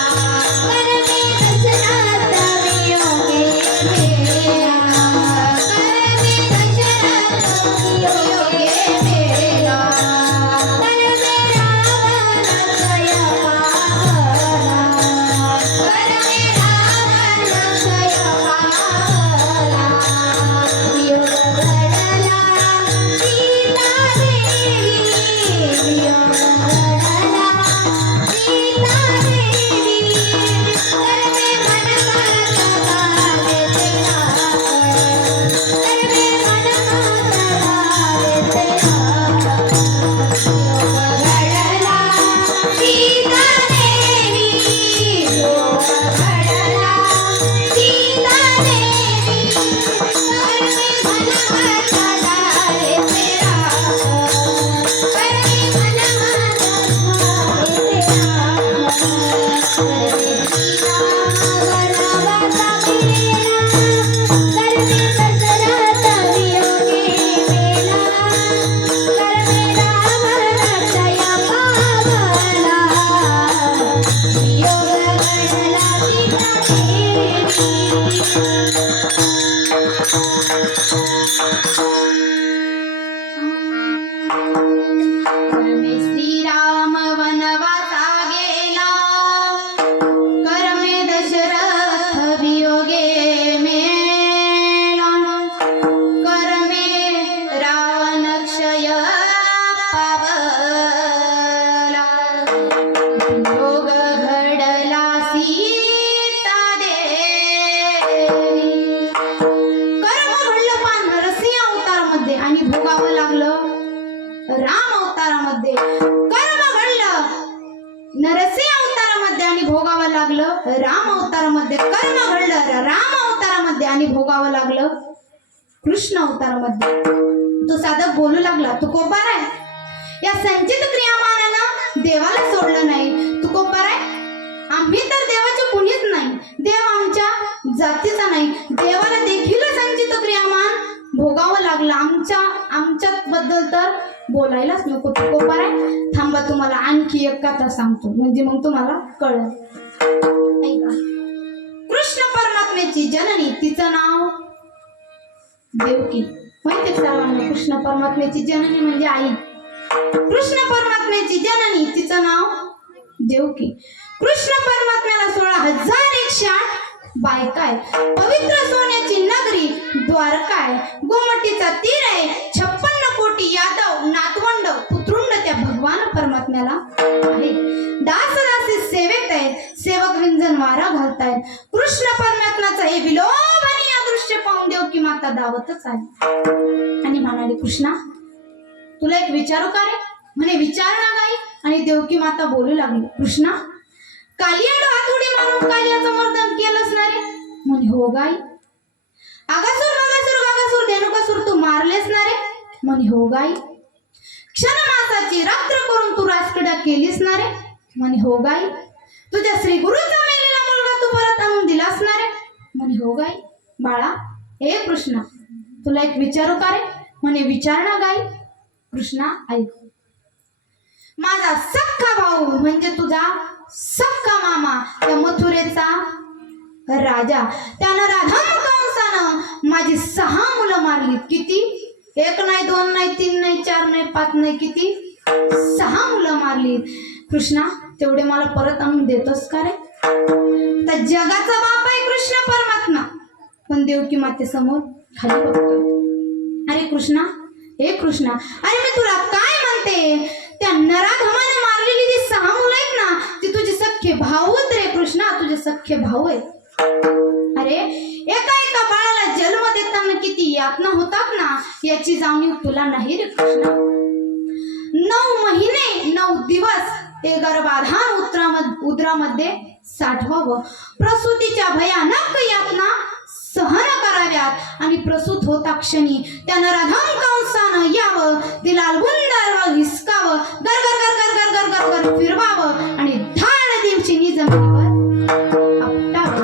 कर्मे दशरथ वियोगे मेला, कर्मे दशरथ वियोगे मेला, कर्मे रावण क्षय पावला, कर्मे रावण क्षय पावला, वियोग घडला सीता देवी, वियोग घडला सीता देवी, कर्मे मनमाता गावे तेरा, कर्मे मनमाता गावे तेरा, वियोग घडला सीता देवी, वियोग घडला सीता देवी, कर्मे मनमाता गावे तेरा, कर्मे मनमाता गावे तेरा, कर्मे श्रीराम वनवासा गेला, कर्मे दशरथ वियोगे मेला, कर्मे रावण क्षय पावला, वियोग घडला सीता कर्मे श्रीराम वनवासा गेला, कर्मे दशरथ वियोगे मेला, कर्मे रावण क्षय पावला, योग घडला सीता देवी. कर्म घडलं पान नरसिंह अवतारामध्ये आणि भोगावं लागलं राम अवतारामध्ये. कर्म घडलं नरसिंह अवतारामध्ये आणि भोगावं लागलं राम अवतारामध्ये, कर्म घडलं राम अवतारामध्ये आणि भोगावं लागलं कृष्ण अवतारामध्ये. तो साधक बोलू लागला, तू कोपार आहे, या संचित क्रियामानानं देवाला सोडलं नाही. तू कोपार आहे, आम्ही तर देवाचे कुणीच नाही, देव आमच्या जातीचा नाही, देवाला देखील संचित क्रियामान भोगावं लागलं, आमच्या बद्दल तर बोलायलाच नको. तू कोपार आहे, थांबा तुम्हाला आणखी एक कथा सांगतो, म्हणजे मग तुम्हाला कळलं. ऐका. कृष्ण परमात्म्याची जननी, तिचं नाव देवकी. माहिती सर्वांना कृष्ण परमात्म्याची जननी म्हणजे आई. कृष्ण परमात्म्याची जननी, तिचं नाव देवकी. कृष्ण परमात्म्याला 16,108 बायका आहे. पवित्र सोन्याची नगरी द्वारका आहे. गोमतीचा तीर आहे. 56 कोटी यादव नातवंड पुत्रुंड त्या भगवान परमात्म्याला आहे. दासदासी सेवेत आहेत. सेवक विंजन वारा घालतायत. कृष्ण परमात्म्याचं हे विलोभनीय दृश्य पाहून देवकी माता धावतच आहे आणि म्हणाली, कृष्णा तुला एक विचारू का रे? म्हणे विचार ना गाई. आणि देवकी माता बोलू लागली, कृष्णा कालियाला हातोडी मारून कालियाचं मर्दन केलंच ना रे? म्हणे हो गाई. आगासूर बगासूर गागासूर धेनुकासूर तू मारलेस ना रे? म्हणे हो गाई. क्षणमासाची रात्र करून तू राजकडा केलीस ना रे? म्हणे हो गाई. तुझ्या श्री गुरुचा मेलेला मुलगा तू परत आणून दिलास ना रे? म्हणे हो गाई. बाळा हे कृष्णा तुला एक विचारू का रे? म्हणे विचार ना गाई. कृष्णा ऐक, माझा सख्खा भाऊ म्हणजे तुझा सख्खा मामा त्या मथुरेचा राजा, त्यानं राधा कंसानं माझी 6 मुलं मारली. किती? 1 नाही 2 नाही 3 नाही 4 नाही 5 नाही, किती? 6 मुलं मारली. कृष्णा तेवढे मला परत आणून देतोस का रे? तर जगाचा बाप आहे कृष्ण परमात्मा, पण देवकी मातेसमोर खाली बघतोय. अरे कृष्णा हे कृष्णा, अरे मी तुला काय म्हणते, त्या नराधमाने मारलेली जी 6 मुलं आहेत ना, ती तुझे सख्खे भाऊ आहेत रे कृष्णा, तुझे सख्खे भाऊ आहेत. अरे एका एका बाळाला जन्म देताना किती यातना होतात ना, याची जाणीव तुला नाही रे कृष्णा. 9 महिने 9 दिवस ते गर्भाधान उदरामध्ये साठवावं, प्रसूतीच्या भयानक यातना सहन कराव्यात आणि प्रसूत होता क्षणी त्या नराधम कंसानं यावं, तिला गुंडाळावं, हिसकावं, गर गर गर गर गर गर गर गर फिरवावं आणि धाड दिवशी जमिनीवर आपटावं.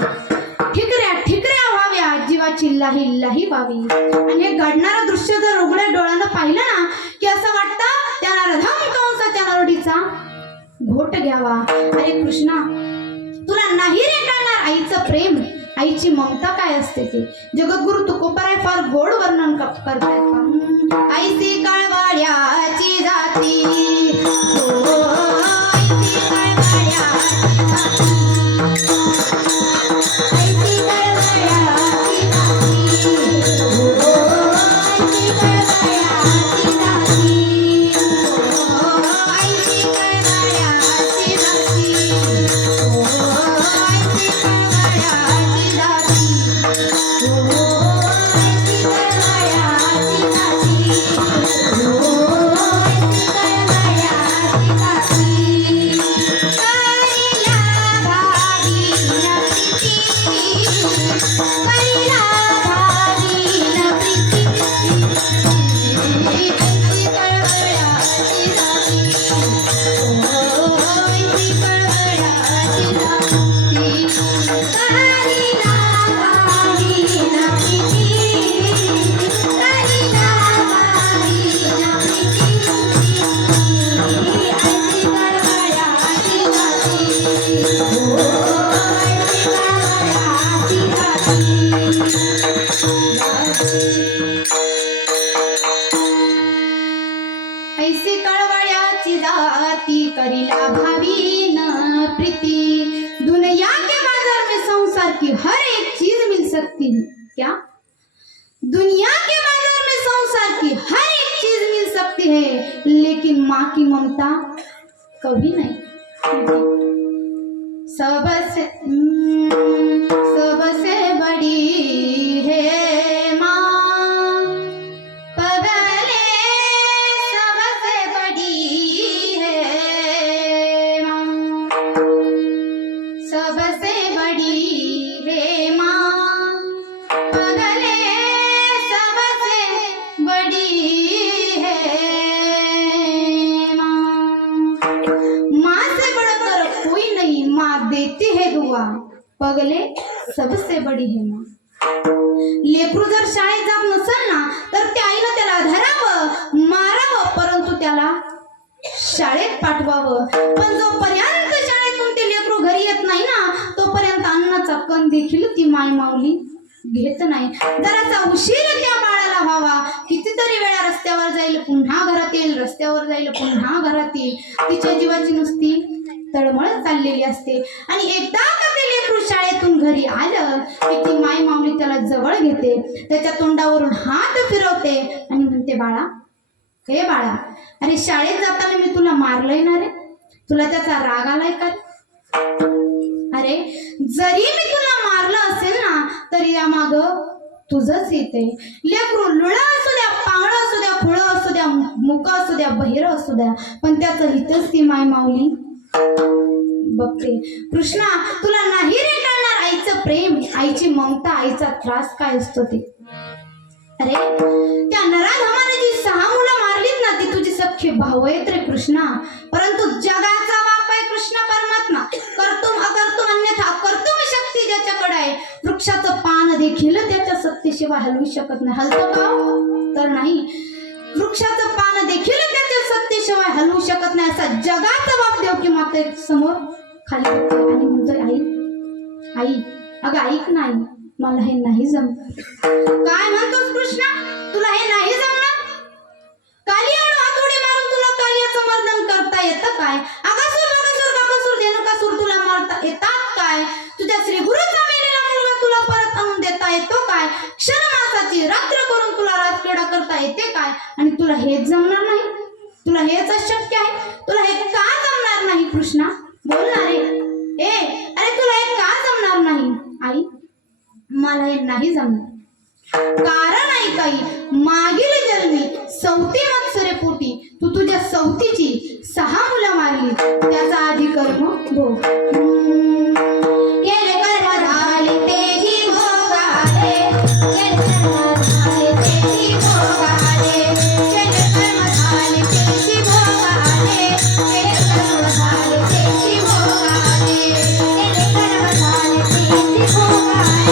ठिकऱ्या ठिकऱ्या व्हाव्या, जीवाची लाही लाही व्हावी. आणि हे घडणारं दृश्य जर उघड्या डोळ्यानं पाहिलं ना, की असं वाटतं त्या नराधम कंसाच्या नरडीचा घोट घ्यावा. अरे कृष्णा तुला नाही रे कळणार आईचं प्रेम, आईची ममता काय असते ते. जगद्गुरु तुकोबाराय फार गोड वर्णन करतायत. आईची कळवळ्याची जाती, हो आईची कळवळ्याची जाती, आईची कळवळ्याची जाती, हो आईची कळवळ्याची जाती, हो आईची कळवळ्याची जाती, हो आईची कळवळ्याची जाती, हो आईची कळवळ्याची जाती, हो आईची कळवळ्याची जाती. कळीला भावी न प्रीती, कळीला भावी न प्रीती, आईची कळवळ्याची जाती, हो आईची कळवळ्याची जाती. कळीला भावी न प्रीती, कळीला भावी न प्रीती, आईची कळवळ्याची जाती, हो आईची कळवळ्याची जाती. ऐसी कळवळ्याची जाती, करीला भावी न प्रीति. दुनिया के बाजार में संसार की हर एक चीज मिल सकती है. क्या? दुनिया के बाजार में संसार की हर एक चीज मिल सकती है, लेकिन माँ की ममता कभी नहीं. सबसे बड़ी है माँ, पगले सबसे बड़ी है माँ. देती है दुआ, पगले सबसे बडी है माँ. लेकरू जर शाळेत जात नसेल ना तर त्या आईनं त्याला धरावं, मारावं, परंतु त्याला शाळेत पाठवावं. पण जोपर्यंत शाळेतून ते लेकरू घरी येत नाही ना तोपर्यंत अन्नाचा कण देखील ती माय माऊली घेत नाही. जरासा उशीर त्या बाळाला व्हावा, कितीतरी वेळा रस्त्यावर जाईल पुन्हा घरात येईल, रस्त्यावर जाईल पुन्हा घरात येईल. तिच्या जीवाची नुसती तळमळ चाललेली असते. आणि एकदा का ते लेकरू शाळेतून घरी आलं की ती माय माऊली त्याला जवळ घेते, त्याच्या तोंडावरून हात फिरवते आणि म्हणते, बाळा, हे बाळा, अरे शाळेत जाताना मी तुला मारलंय ना रे, तुला त्याचा राग आलाय का? अरे जरी मी तुला मारलं असेल ना तरी या माग तुझंच येते. लेकरू लुळा असू द्या, पांगळं असू द्या, खुळं असू द्या, मुक असू द्या, बहिर असू द्या, पण त्याचं हितच ती माय माऊली बघते. कृष्णा, तुला नाही रे कळणार आईचं प्रेम, आईची ममता, आईचा त्रास काय असतो ते. अरे त्या नराधमाने जी 6 मुलं मारलीत ना ती तुझी सख्खी भाऊ आहेत रे कृष्णा. परंतु जगाचा बाप आहे कृष्ण परमात्मा. कर्तुम अकर्तुम अन्यथा कर्तुम शक्ती ज्याच्याकडे आहे. वृक्षाचं पान देखील त्याच्या सत्तेशिवाय हलवू शकत नाही. हलतं का? तर नाही. वृक्षाचं पान देखील त्याच्या सत्तेशिवाय हलवू शकत नाही. असा जगाचा बाप देवकी माते समोर खाली आणि म्हणतोय, आई, आई, अगं ऐक नाही, मला हे नाही जमत. काय म्हणतोस कृष्णा? तुला हे नाही जमणार? कालियाला हातोडी मारून तुला कालियाचं मर्दन करता येतं काय? अगासूर बगासूर गागासूर धेनुकासूर तुला मारता येतात काय? तुझ्या श्री गुरुचा मेलेला मुलगा तुला परत आणून देता येतो काय? क्षणमासाची रात्र करून तुला राजक्रीडा करता येते काय? आणि तुला हेच जमणार नाही? तुला हेच अशक्य आहे? तुला हे का जमणार नाही कृष्णा? बोल ना रे. अरे तुला हे का जमणार नाही? आई, मला हे नाही जमणार. कारण आहे काही, मागील जन्मी 34 मत्सरे पोटी तू तुझ्या सवतीची 6 मुलं मारली, त्याचा आधी कर्म भोग. केले कर्म झाले तेजी भोगाले, केले कर्म झाले तेजी भोगाले, केले कर्म झाले तेजी भोगाले, केले कर्म झाले तेजी भोगाले, केले कर्म झाले तेजी भोगाले,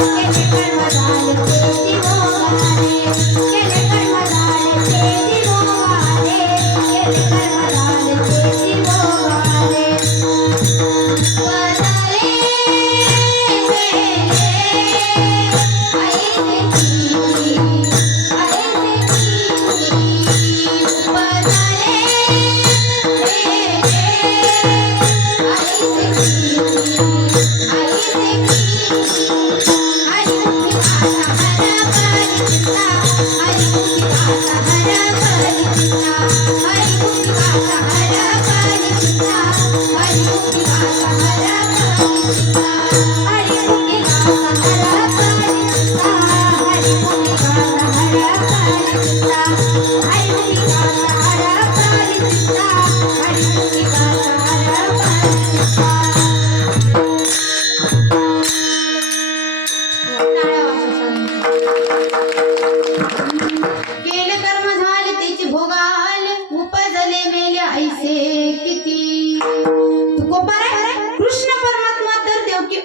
केले कर्म झाले तेजी भोगाले, केले कर्म झाले तेजी भोगाले, केले कर्म झाले तेजी भोगाले. केले कर्म झाले त्याचे भोगाले, उपजले मेले ऐसे किती. तुकोबार आहे कृष्ण परमात्मा तर देवकी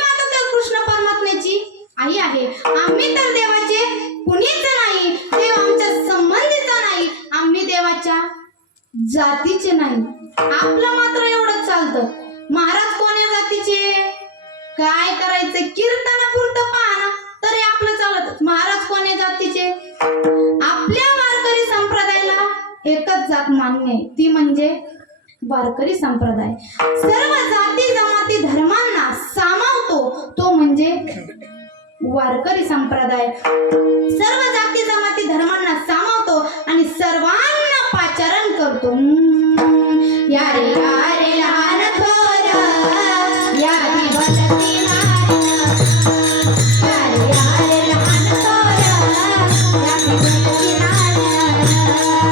माता तर कृष्ण परमात्म्याची आई आहे. आम्ही तर देवाचे कुणीच नाही, देव आमच्या संबंधीचा नाही, आम्ही देवाच्या जातीचे नाही. आपलं मात्र एवढंच चालतं. महाराज कोण्या जातीचे? काय करायचं? कीर्तनापुरतं पाहणं तरी आपलं चालत. महाराज कोण्या जातीचे? आपल्या वारकरी संप्रदायाला एकच जात मान्य आहे, ती म्हणजे वारकरी संप्रदाय. सर्व जाती जमाती धर्मांना सामावतो तो म्हणजे वारकरी संप्रदाय. सर्व जाती जमाती धर्मांना सामावतो आणि सर्वांना पाचारण करतो. या रे लहान थोर, या भलती नारी, या रे लहान थोर, या भलती नारी, या लहान थोर,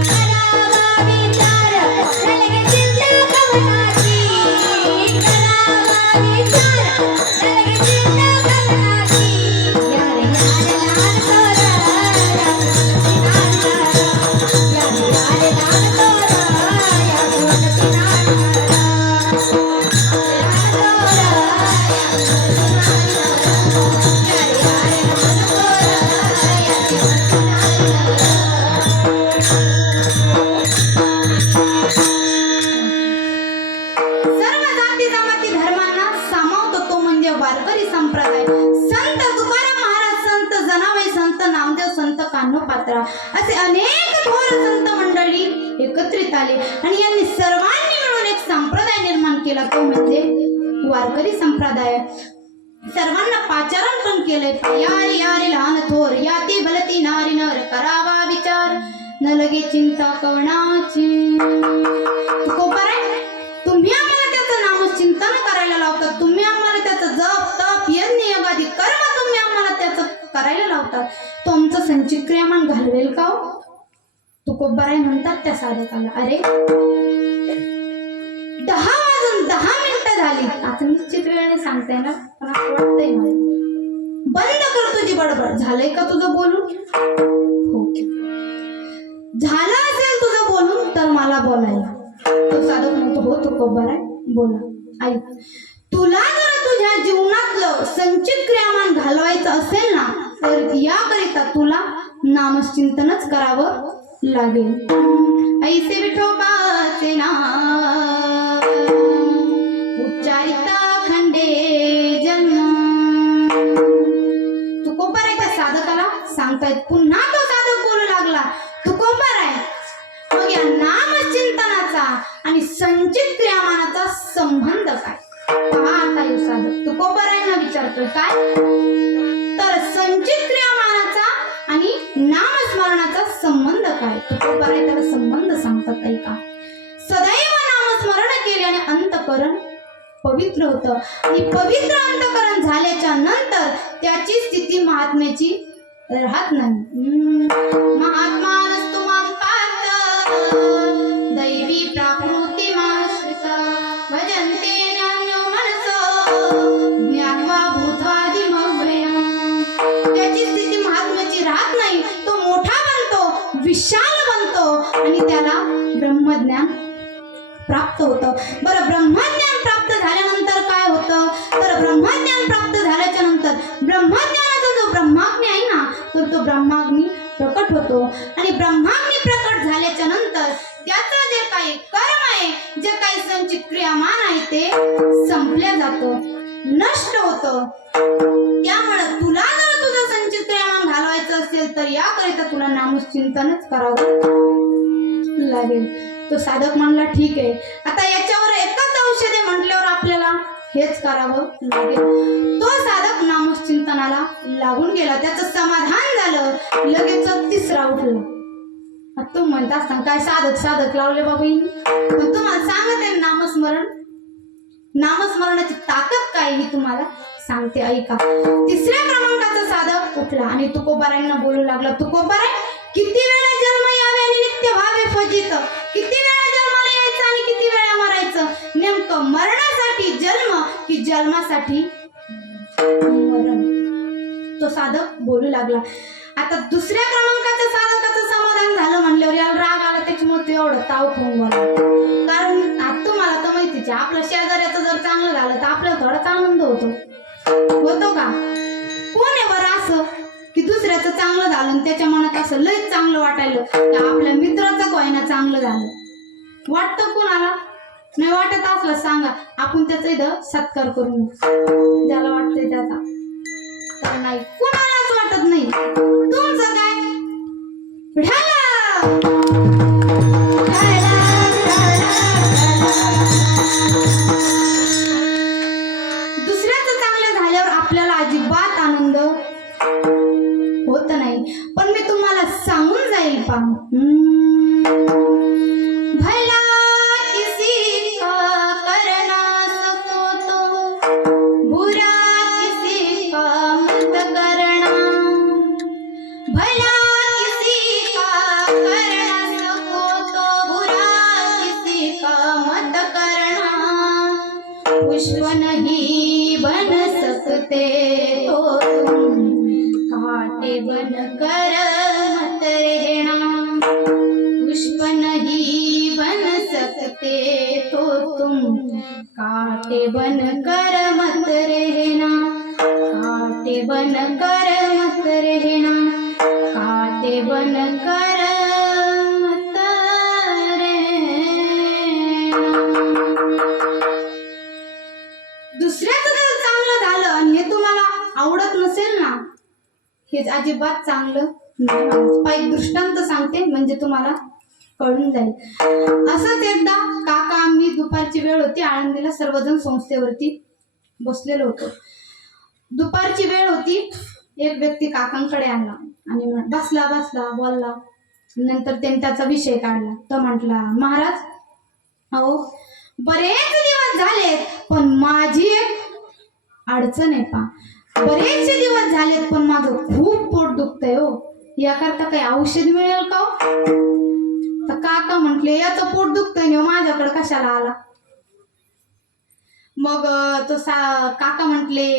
करावा विचार करीत आले आणि यांनी सर्वांनी मिळून एक संप्रदाय निर्माण केला, तो म्हणजे वारकरी संप्रदाय. सर्वांना पाचारण पण केलंय. यारी यारी लहान थोर याती भलती नारी नर करावा विचार न लगे चिंता कवणाची. तुकोबाराय, तुम्ही आम्हाला त्याचं नामचिंतन करायला लावतात, तुम्ही आम्हाला त्याचं जप तप यज्ञ यगादी कर्म तुम्ही आम्हाला त्याचं करायला लावतात, तो आमचं संचित क्रियामान घालवेल का? तुकोबाराय म्हणतात त्या साधकाला, अरे 10 वाजून 10 मिनिटं झाली, आता निश्चित वेळेने सांगताय ना, पण असं वाटतंय मला. बंद कर तुझी बडबड. झालंय का तुझं बोलून? हो. झालं असेल तुझं बोलून तर मला बोलायला. तो साधक म्हणतो, हो तुकोबाराय बोला. ऐक, तुला जर तुझ्या जीवनातलं संचित क्रियामान घालवायचं असेल ना, तर याकरिता तुला नामचिंतनच करावं लागेल. ऐसे विठोबाचे नाम उच्चारिता खंडे जन्म. तुकोबाराय त्या साधकाला सांगतायत. पुन्हा तो साधक बोलू लागला, तुकोबाराय, मग या नामचिंतनाचा आणि संचित क्रियामानाचा संबंध काय? पहा आता हे साधक तुकोबारायांना विचारतोय, काय तर संचित क्रियामानाचा आणि नामस्मरणाचा संबंध काय? तुकोबाराय त्याला संबंध सांगतात, ऐका. सदैव नामस्मरण केल्याने अंतकरण पवित्र होतं आणि पवित्र अंतकरण झाल्याच्या नंतर त्याची स्थिती महात्म्याची राहत नाही. महात्मा नसतो मां पार्थ दैवी प्राकृती माश्रित भजन्ते ज्ञानो मनसो ज्ञात्वा भूत्वादि मव्ययम्. त्याची स्थिती महात्म्याची राहत नाही, तो मोठा बनतो, विशाल बनतो आणि त्याला ब्रह्मज्ञान प्राप्त होतं. बरं, ब्रह्मज्ञान प्राप्त झाल्यानंतर काय होतं? तर ब्रह्मज्ञान प्राप्त झाल्याच्या नंतर ब्रह्मज्ञानाचा जो ब्रह्माग्नी आहे ना, तर तो ब्रह्माग्नी प्रकट होतो आणि ब्रह्माग्नी प्रकट झाल्याच्या नंतर त्याचं जे काही कर्म आहे, जे काही संचित क्रियामान आहे, ते संपल्या जातं, नष्ट होतं. त्यामुळे तुला जर तुझं संचित क्रियामान घालवायचं असेल तर याकरिता तुला नामचिंतनच करावं लागेल. तो साधक म्हणला, ठीक आहे, आता याच्यावर एकच औषध आहे म्हटल्यावर आपल्याला हेच करावं लागेल. तो साधक नामचिंतनाला लागून गेला, त्याचं समाधान झालं. लगेच तिसरा उठला. तू म्हणत असताना काय साधक लावले बाबा, पण तुम्हाला सांगत आहे नामस्मरण, नामस्मरणाची ताकद काय ही तुम्हाला सांगते, ऐका. तिसऱ्या क्रमांकाचा साधक उठला आणि तुकोबारायांना बोलू लागला, तुकोबाराय, किती वेळा जन्म यावे आणि नित्य व्हावे फजित, किती वेळा जन्माला यायचं आणि किती वेळा मरायचं, नेमकं मरणासाठी जन्म की जन्मासाठी मरण? तो साधक बोलू लागला. आता दुसऱ्या क्रमांकाच्या साधकाचं समाधान झालं म्हणल्यावर याला राग आला, त्याच्यामुळे तो एवढं ताव खाऊन बोला. कारण आता तुम्हाला तर माहितीच आहे, आपल्या शेजाऱ्याचं जर चांगलं झालं तर आपल्याला थोडाच आनंद होतो का? कोण आहे बरं असं की दुसऱ्याचं चांगलं झालं आणि त्याच्या मनात असं लयच चांगलं वाटायला की आपल्या मित्राचं कोयना चांगलं झालं? वाटतं कोणाला? नाही वाटत असलं सांगा, आपण त्याचा इथं सत्कार करून ज्याला वाटतंय त्याचा. तर नाही, कोणालाच वाटत नाही. तुमचं काय दुसऱ्याचं चांगलं झाल्यावर आपल्याला अजिबात आनंद होत नाही. पण मी तुम्हाला सांगून जाईल पा, भला किसी का करना सको तो बुरा किसी का मत करना, भला किसी का करना सको तो बुरा किसी का मत करना, पुष्प नहीं बन सकते तो तुम कांटे बन कर मत रहना, पुष्प नहीं बन सकते तो तुम कांटे बन कर मत रहना, कांटे बन कर मत रहना, कांटे बन कर मत रहना. दुसऱ्याचं जर चांगलं झालं आणि हे तुम्हाला आवडत नसेल ना, हे अजिबात चांगलं नाही. एक दृष्टांत सांगते म्हणजे तुम्हाला कळून जाईल. असंच एकदा काका मी दुपारची वेळ होती, आळंदीला सर्वजण संस्थेवरती बसलेलो होतो. दुपारची वेळ होती. एक व्यक्ती काकांकडे आला आणि बसला बोलला. नंतर त्यांनी त्याचा विषय काढला. तो म्हटला, महाराज अहो बरेच दिवस झालेत पण माझी एक अडचण आहे पा. बरेचसे दिवस झालेत पण माझं खूप पोट दुखतंय हो, याकरता काही औषध मिळेल का हो? तर काका म्हटले, याचं पोट दुखतंय ना, माझ्याकडे कशाला आला? मग काका म्हटले,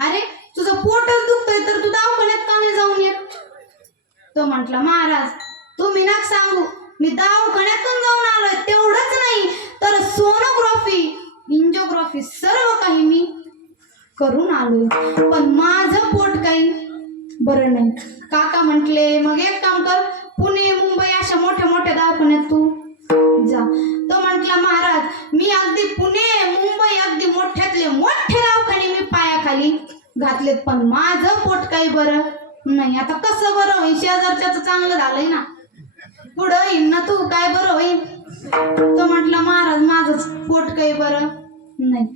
अरे तुझं पोटच दुखतंय तर तू दवाखान्यात का नाही जाऊन येत? तो म्हटला, महाराज तुम्ही ना सांगू, मी दवाखान्यातून जाऊन आलोय. तेवढंच नाही तर सोनोग्राफी, एंजिओग्राफी सर्व काही मी करून आलोय, पण माझं पोट काही बरं नाही. काका म्हटले, मग एक काम कर, पुणे मुंबई अशा मोठ्या मोठ्या दवाखान्यात तू जा. तो म्हटला, महाराज मी अगदी पुणे मुंबई अगदी मोठ्यातले मोठे दवाखाने मी पायाखाली घातलेत पण माझं पोट काही बरं नाही. आता कसं बरं होईल? शेजारच्याच चांगलं झालंय ना, पुढं येईन ना तू, काय बरं होईल? तो म्हटला, महाराज माझंच पोट काही बरं नाही.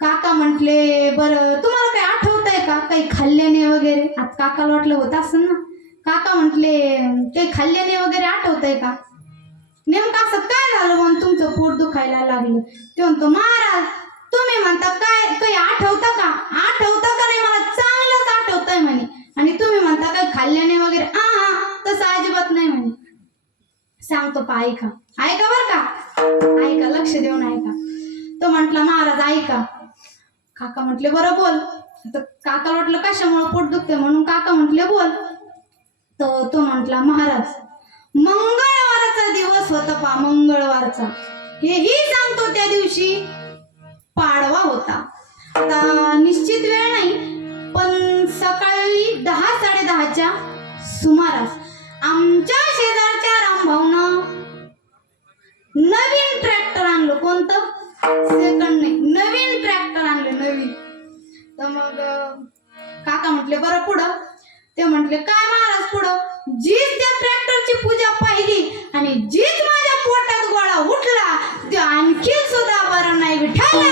काका म्हटले, बरं तुम्हाला काही आठवतंय का काही खाल्ल्याने वगैरे? आता काकाला वाटलं होत असं ना. काका म्हटले, काही खाल्ल्याने वगैरे आठवतंय का? नेमकं असं काय झालं म्हणून तुमचं पोट दुखायला लागलं? ते म्हणतो, महाराज तुम्ही म्हणता काय काही आठवतं का? आठवतं का नाही? मला चांगलंच आठवतंय म्हणे. आणि तुम्ही म्हणता काय खाल्ल्याने वगैरे? तसं अजिबात नाही म्हणे. सांगतो पा, ऐका बरं का, ऐका, लक्ष देऊन ऐका. तो म्हटला, महाराज ऐका. काका म्हटले, बरं बोल. तर काकाला वाटलं कशामुळे पोट दुखते म्हणून काका म्हटले, बोल. तर तो म्हटला, महाराज मंगळवारचा दिवस होता पा, मंगळवारचा. हेही सांगतो त्या दिवशी पाडवा होता. आता निश्चित वेळ नाही पण सकाळी 10-10:30च्या सुमारास आमच्या शेजारच्या रामभाऊनं नवीन ट्रॅक्टर आणलं. कोणतं? सेकंड नाही, नवीन ट्रॅक्टर आणलं, नवीन. तर मग काका म्हटले, बरं पुढं? ते म्हटले, काय महाराज पुढं? जीच त्या ट्रॅक्टरची पूजा पाहिली आणि जीच माझ्या पोटात गोळा उठला, ते आणखी सुद्धा बरं नाही. विठ्ठल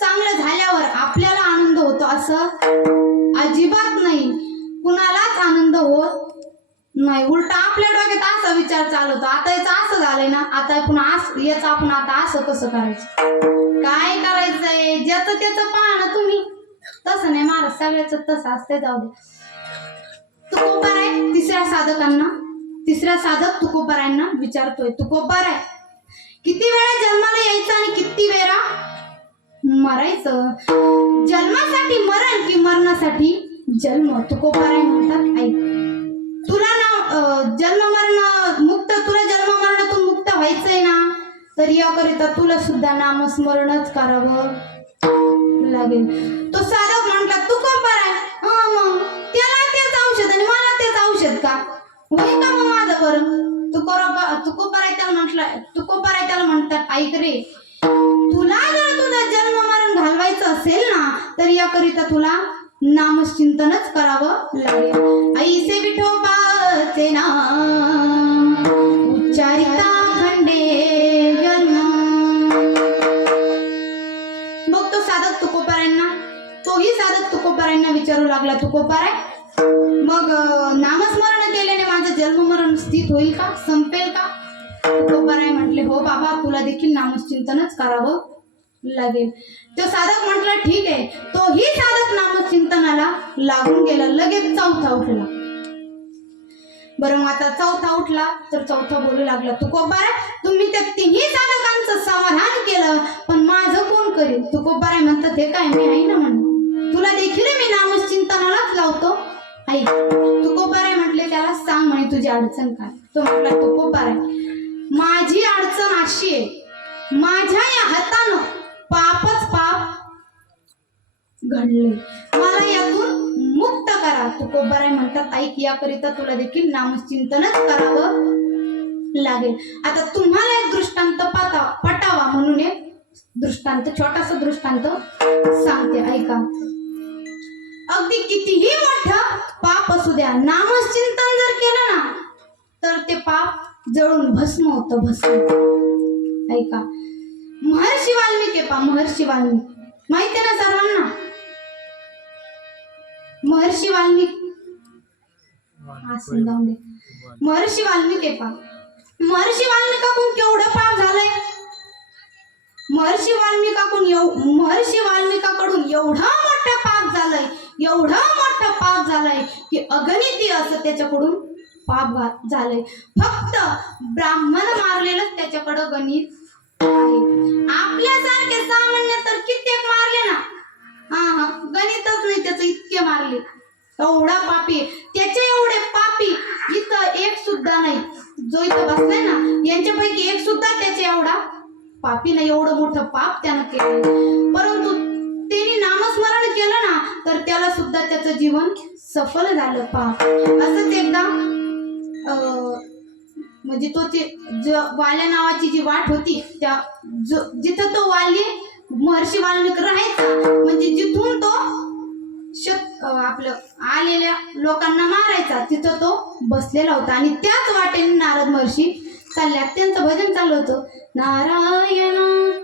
चांगलं झाल्यावर आपल्याला आनंद होतो असं अजिबात नाही, कुणालाच आनंद होत नाही. उलटा आपल्या डोक्यात असा विचार चालवतो, आता याचं असं झालंय ना, आता याचं आपण आता असं कसं करायचं, काय करायचंय, ज्याचं त्याचं पहा ना तुम्ही. तसं नाही महाराज, सगळ्याच तसं असते. जाऊ दे. तुकोबाराय तिसऱ्या साधक तुकोबारायांना विचारतोय, तुकोबाराय किती वेळा जन्माला यायचं आणि किती वेळा मरायचं? जन्मासाठी मरण की मरणासाठी जन्म? तुकोबाराय म्हणतात, ऐक, तुला ना जन्म मरणातून मुक्त व्हायचंय ना, तर याकरिता तुला सुद्धा नामस्मरणच करावं लागेल. तो साधक म्हटला, तुकोबाराय मग त्याला तेच औषध आणि मला तेच औषध का होईल का मग माझं बरं? तुकोबाराय त्याला म्हणतात, ऐक रे, तुला जर तुझं जन्म मरण घालवायचं असेल ना, तर याकरिता तुला नामचिंतनच करावं लागेल. ऐसे विठोबाचे नाम उच्चारिता खंडे जन्म. मग तोही साधक तुकोबारायांना विचारू लागला, तुकोबाराय मग नामस्मरण केल्याने माझं जन्म मरण स्थित होईल का, संपेल का? तुकोबाराय म्हटले, हो बाबा, तुला देखील नामचिंतनच करावं लागेल. तो साधक म्हटला, ठीक आहे. तोही साधक नामचिंतनाला लागून गेला. लगेच चौथा उठला. बरं मग आता चौथा उठला तर चौथा बोलू लागला, तुकोबाराय तुम्ही त्या तिन्ही साधकांचं समाधान केलं पण माझं कोण करेल? तुकोबाराय म्हणतात, हे काय, मी आहे ना म्हणून, तुला देखील मी नामचिंतनालाच लावतो. ऐक. तुकोबाराय म्हटले, त्याला सांग म्हणे तुझी अडचण काय? तो म्हटला, तुकोबाराय माझी अडचण अशी आहे, माझ्या या हातानं पापच पाप घडले, मला यातून मुक्त करा. तुकोबाराय म्हणतात, ऐक, याकरिता तुला देखील नामचिंतनच करावं लागेल. आता तुम्हाला एक दृष्टांत पटावा म्हणून एक दृष्टांत, छोटासा दृष्टांत सांगते, ऐका. अगदी कितीही मोठं पाप असू द्या, नामचिंतन जर केलं ना तर ते पाप जळून भस्म होतं, भस्म. ऐका, महर्षी वाल्मिकी पहा, महर्षी वाल्मिकी माहिती आहे ना सर्वांना? महर्षी वाल्मिकी जाऊन दे. महर्षी वाल्मिकी पहा, महर्षी वाल्मिकाकडून केवढं पाप झालंय. महर्षी वाल्मिकाकडून एवढं मोठं पाप झालंय, एवढं मोठं पाप झालंय की अगणिती असं त्याच्याकडून पाप झालंय. फक्त ब्राह्मण मारलेलं त्याच्याकडं गणित आहे. आपल्यासारखे सामान्य तर कित्येक मारले ना, हा गणितच नाही त्याचं, इतके मारले. एवढा पापी, त्याचे एवढे पापी इथं एक सुद्धा नाही. जो इथं बसलाय ना यांच्यापैकी एक सुद्धा त्याचे एवढा पापी नाही. एवढं मोठं पाप त्यानं केलं, परंतु त्यांनी नामस्मरण केलं ना तर त्याला सुद्धा त्याचं जीवन सफल झालं. पहा, असंच एकदा म्हणजे तो ते वाल्या नावाची जी वाट होती, त्या जिथं तो महर्षी वाल्मिक राहायचा, म्हणजे जिथून तो आपलं आलेल्या लोकांना मारायचा, तिथं तो बसलेला होता. आणि त्याच वाटेने नारद महर्षी चालल्यात. त्यांचं भजन चालू होतं, नारायण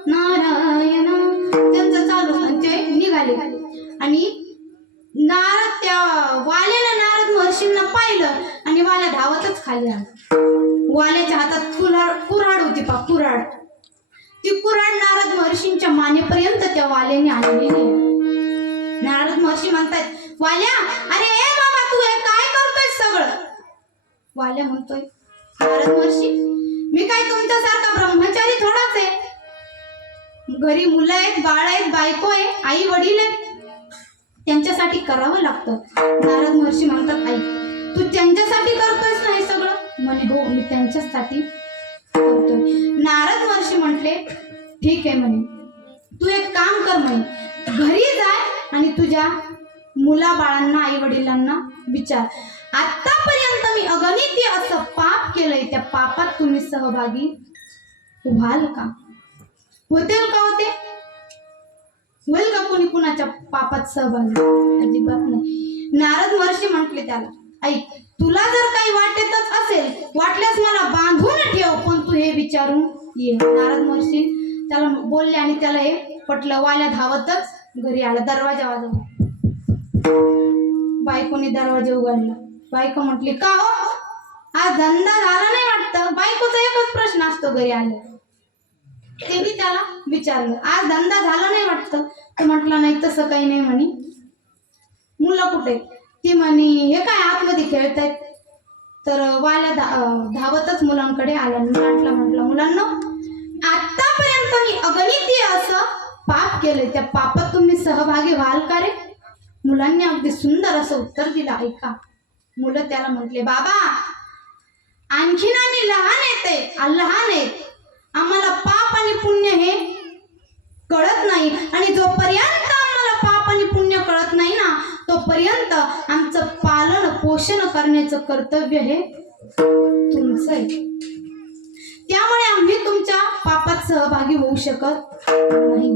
नारायण त्यांचं चालू, आणि ते निघाले. आणि नारद त्या वाल्यानं नारद महर्षींना पाहिलं आणि वाल्या धावतच खाली आला. वाल्याच्या हातात कुऱ्हाड होती पा, कुऱ्हाड. ती कुऱ्हाड नारद महर्षींच्या मानेपर्यंत त्या वाल्याने आणलेली आहे. नारद महर्षी म्हणतायत, वाल्या, अरे ए बाबा, तू हे काय करतोय सगळं? वाल्या म्हणतोय, नारद महर्षी, मी काय तुमच्यासारखा ब्रह्मचारी थोडाच आहे. घरी मुलं आहेत, बाळ आहेत, बायको आहे, आई वडील आहेत, त्यांच्यासाठी करावं लागतं. नारद महर्षी म्हणतात, आई, तू त्यांच्यासाठी करतोयस ना हे सगळं? म्हणे, हो, मी त्यांच्यासाठी करतोय. नारद महर्षी म्हटले, ठीक आहे म्हणे, तू एक काम कर म्हणे, घरी जाय आणि तुझ्या मुला बाळांना, आई वडिलांना विचार, आतापर्यंत मी अगणिती असं पाप केलंय, त्या पापात तुम्ही सहभागी व्हाल का? होतील का? होईल का कोणी कुणाच्या पापात सहभागी? अजिबात नाही. नारद महर्षी म्हटले त्याला, ऐक, तुला जर काही वाटतच असेल, वाटल्यास मला बांधून ठेव, पण तू हे विचारून ये. नारद महर्षी त्याला बोलले आणि त्याला हे पटलं. वाल्या धावतच घरी आला. दरवाजा वाजवला. बायकोने दरवाजा उघडला. बायको म्हटली, का हो, आज धंदा झाला नाही वाटतं? बायकोचा एकच प्रश्न असतो घरी आले. त्यांनी त्याला विचारलं, आज धंदा झाला नाही वाटतं? तो म्हटला, नाही, तसं काही नाही म्हणे. मुलं कुठे? ती म्हणे, हे काय आतमध्ये खेळतायत. तर वाल्या धावतच मुलांकडे आला. म्हटलं, मुलांना, आतापर्यंत मी अगणिती असं पाप केले, त्या पापात तुम्ही सहभागी व्हाल का रे? मुलांनी अगदी सुंदर असं उत्तर दिलं. ऐका, मुलं त्याला म्हटले, बाबा, आणखीन आम्ही लहान आहेत, आम्हाला पाप आणि पुण्य हे कळत नाही, आणि जोपर्यंत आम्हाला पाप आणि पुण्य कळत नाही ना, तोपर्यंत आमचं पालन पोषण करण्याचं कर्तव्य हे तुमचं आहे. त्यामुळे आम्ही तुमच्या पापात सहभागी होऊ शकत नाही.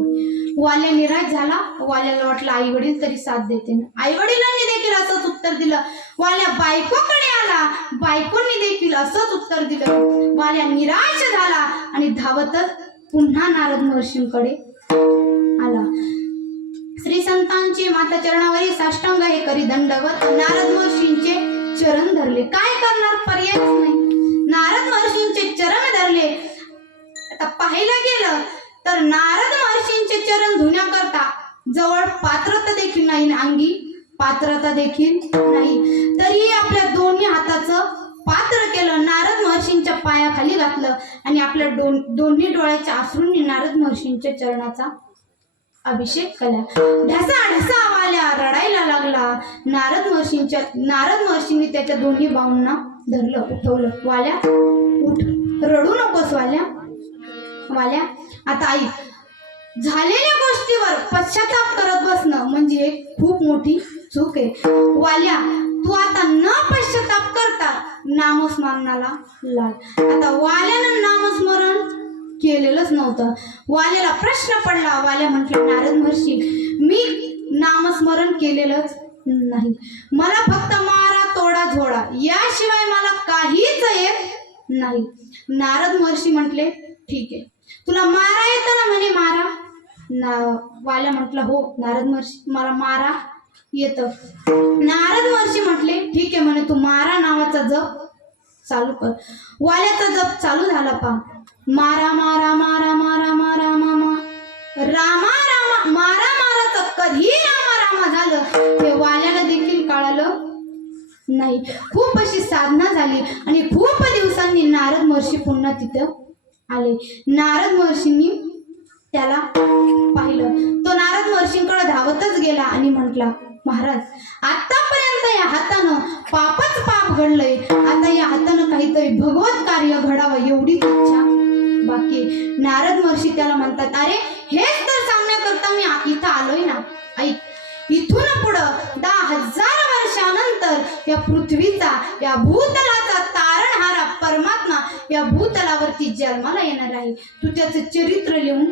वाल्या निराश झाला. वाल्याला वाटलं आई वडील तरी साथ देते ना. आई वडिलांनी देखील असंच उत्तर दिलं. वाल्या बायकोकडे आला. बायकोंनी देखील असंच उत्तर दिलं. वाल्या निराश झाला आणि धावतच पुन्हा नारद महर्षींकडे आला. श्री संतांची माता चरणावरी साष्टांग हे करी दंडवत नारद महर्षींचे चरण धरले. काय करणार, पर्यायच नाही. नारद महर्षींचे चरण धरले. आता पाहायला गेलं तर नारद महर्षींचे चरण धुण्याकरता जवळ पात्रता देखील नाही, अंगी पात्रता देखील नाही, तरी आपल्या दोन्ही हाताचं पात्र केलं, नारद महर्षींच्या पायाखाली घातलं आणि आपल्या दोन्ही डोळ्याच्या अश्रूंनी नारद महर्षींच्या चरणाचा अभिषेक केला. ढसा वाल्या रडायला लागला. नारद महर्षींनी त्याच्या दोन्ही बाहूंना धरलं, उठवलं. वाल्या, उठ, रडू नकोस वाल्या. आता आई, झालेल्या गोष्टीवर पश्चाताप करत बसणं म्हणजे एक खूप मोठी चूक आहे. वाल्या, तू आता न पश्चाताप करता नामस्मरणाला लाग. आता वाल्यानं नामस्मरण केलेलंच नव्हतं. वाल्याला प्रश्न पडला. वाल्या म्हटले, नारद महर्षी, मी नामस्मरण केलेलंच नाही. मला फक्त मारा, तोडा, झोडा याशिवाय मला काहीच येत नाही. नारद महर्षी म्हटले, ठीक आहे, तुला मारा येतं ना म्हणे? मारा. वाल्या म्हटलं, हो नारद महर्षी, मला मारा येतं. नारद महर्षी म्हटले, ठीक आहे म्हणे, तू मारा नावाचा जप चालू कर. वाल्याचा जप चालू झाला. मारा मारा मारा मारा मारा मामा रामा रामा, मारा माराचं कधी रामा रामा झालं हे वाल्याला देखील कळालं नाही. खूप अशी साधना झाली आणि खूप दिवसांनी नारद महर्षी पुन्हा तिथं आले. नारद महर्षींनी त्याला पाहिलं. तो नारद महर्षींकडे धावतच गेला आणि म्हटला, महाराज, आतापर्यंत या हातानं पापच पाप घडलंय, आता या हातानं काहीतरी भगवत कार्य घडावं एवढी इच्छा बाकी. नारद महर्षी त्याला म्हणतात, अरे हेच तर सांगण्याकरता मी इथं आलोय ना. ऐक, इथून पुढं 10,000 वर्षानंतर या पृथ्वीचा, या भूतलाचा तारणहारा परमात्मा या भूतलावरती जन्माला येणार आहे. तू त्याचं चरित्र लिहून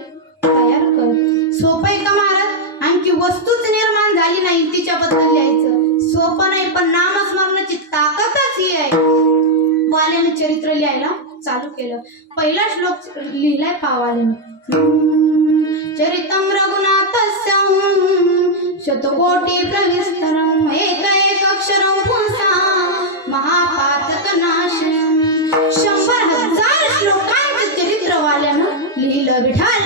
तयार कर. सोपं आहे का महाराज? आणखी वस्तूच निर्माण झाली नाही तिच्याबद्दल लिहायचं सोपं नाही, पण नामस्मरणाची ताकदच ही आहे. वाल्याने चरित्र लिहायला चालू केलं. पहिला श्लोक लिहिलाय वाल्याने, चरितम रघुनाथस्य शतकोटी प्रविस्तरम एक एक अक्षरम पुंसा महापातक नाशनम. 100,000 श्लोकांचं चरित्र वाल्यानं लिहिलं. विठाल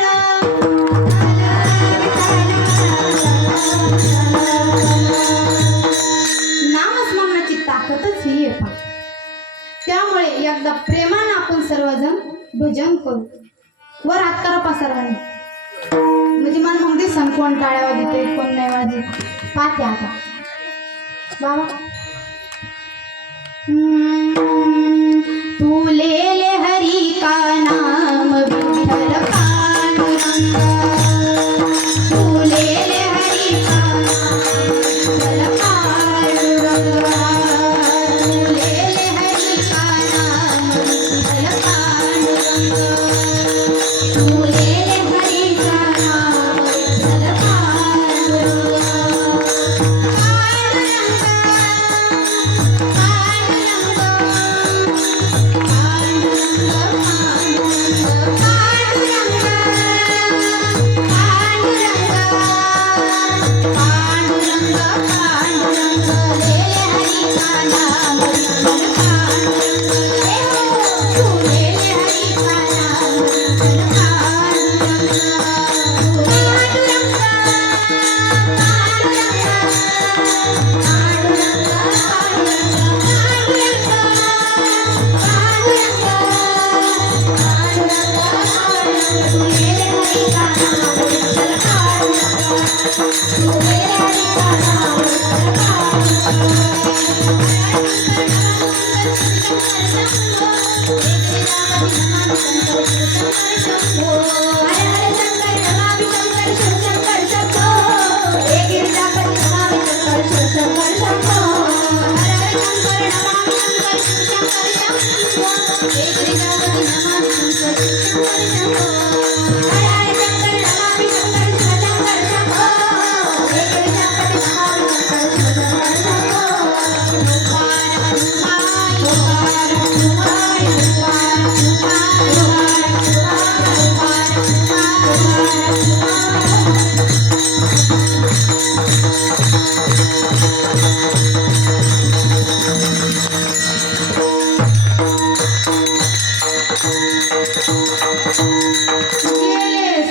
नामस्मरणाची ताकदच ही आहे. त्यामुळे एकदा प्रेमानं आपण सर्वजण भजन करू. वर हात करा सर्वांनी, म्हणजे मला मग दिसन कोण टाळ्या वाजते कोण नाही वाजत. पाहते आता बाबा. तू ले हरी का नाम विठ्ठल पांडुरंग, तू ले हरी का नाम विठ्ठल पांडुरंग, तू ले हरी का नाम विठ्ठल पांडुरंग, तू ले हरी का नाम विठ्ठल पांडुरंग.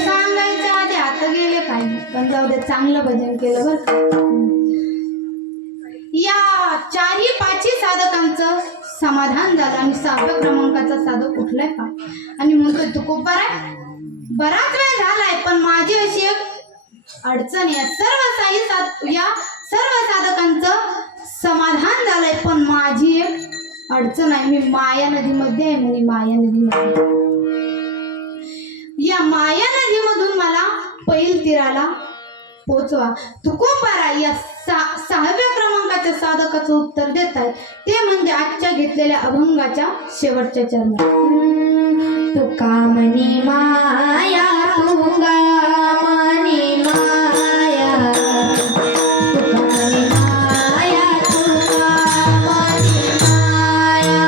सांगायच्या आधी आता गेले काही, पण जाऊ दे, चांगलं भजन केलं बरं. या 4-5 साधकांचं समाधान झालं आणि 6व्या क्रमांकाचा साधक उठलाय पा आणि म्हणतोय, तुकोबार आहे, बराच वेळ झालाय, पण माझी अशी एक अडचण आहे. या सर्व साधकांचं समाधान झालंय, पण माझी एक अडचण आहे. मी माया नदीमध्ये आहे म्हणे. माया नदीमध्ये, या माया नदीमधून मला पैल तीराला पोचवा. तुकोबारा या 6व्या क्रमांकाच्या साधकाचं उत्तर देत आहेत, ते म्हणजे आजच्या घेतलेल्या अभंगाच्या शेवटच्या चरणी. तुका म्हणे मनी माया तुका मनी माया तुका मनी माया तुका मनी माया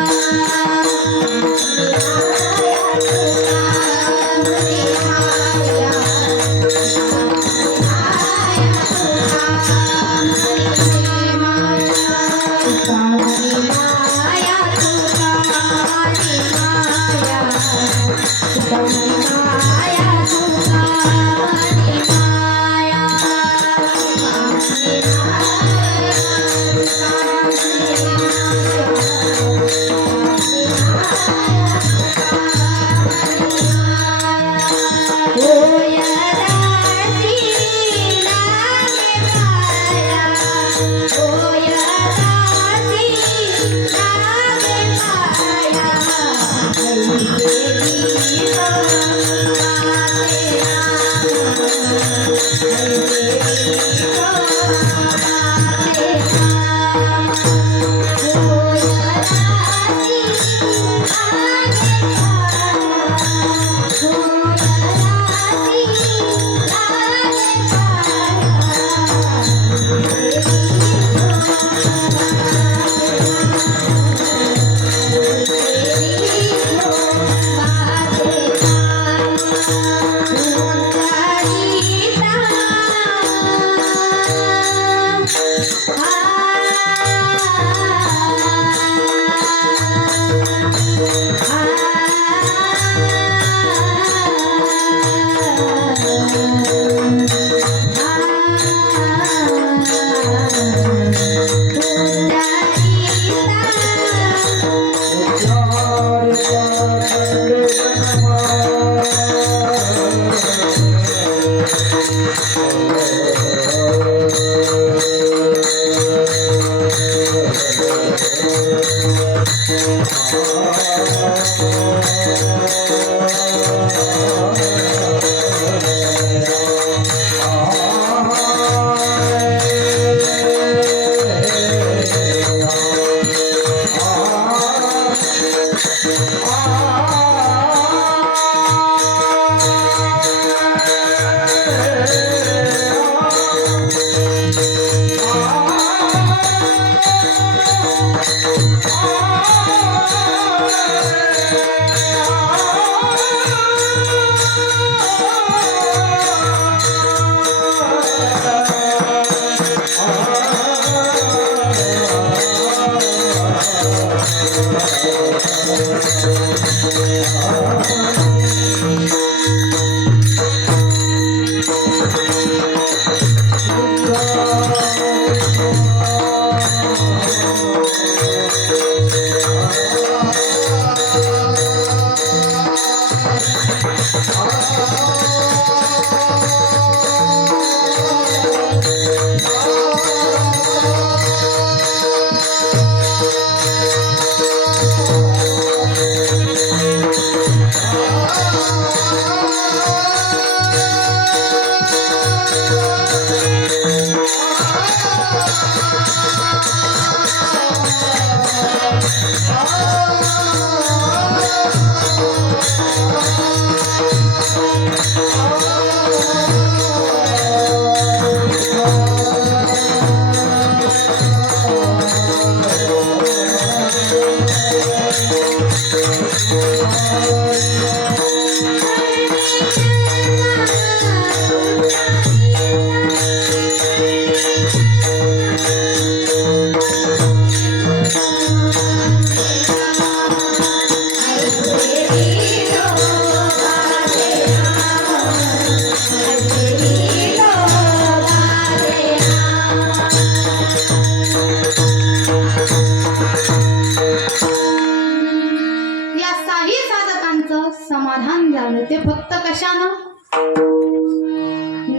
समाधान झालं ते फक्त कशानं?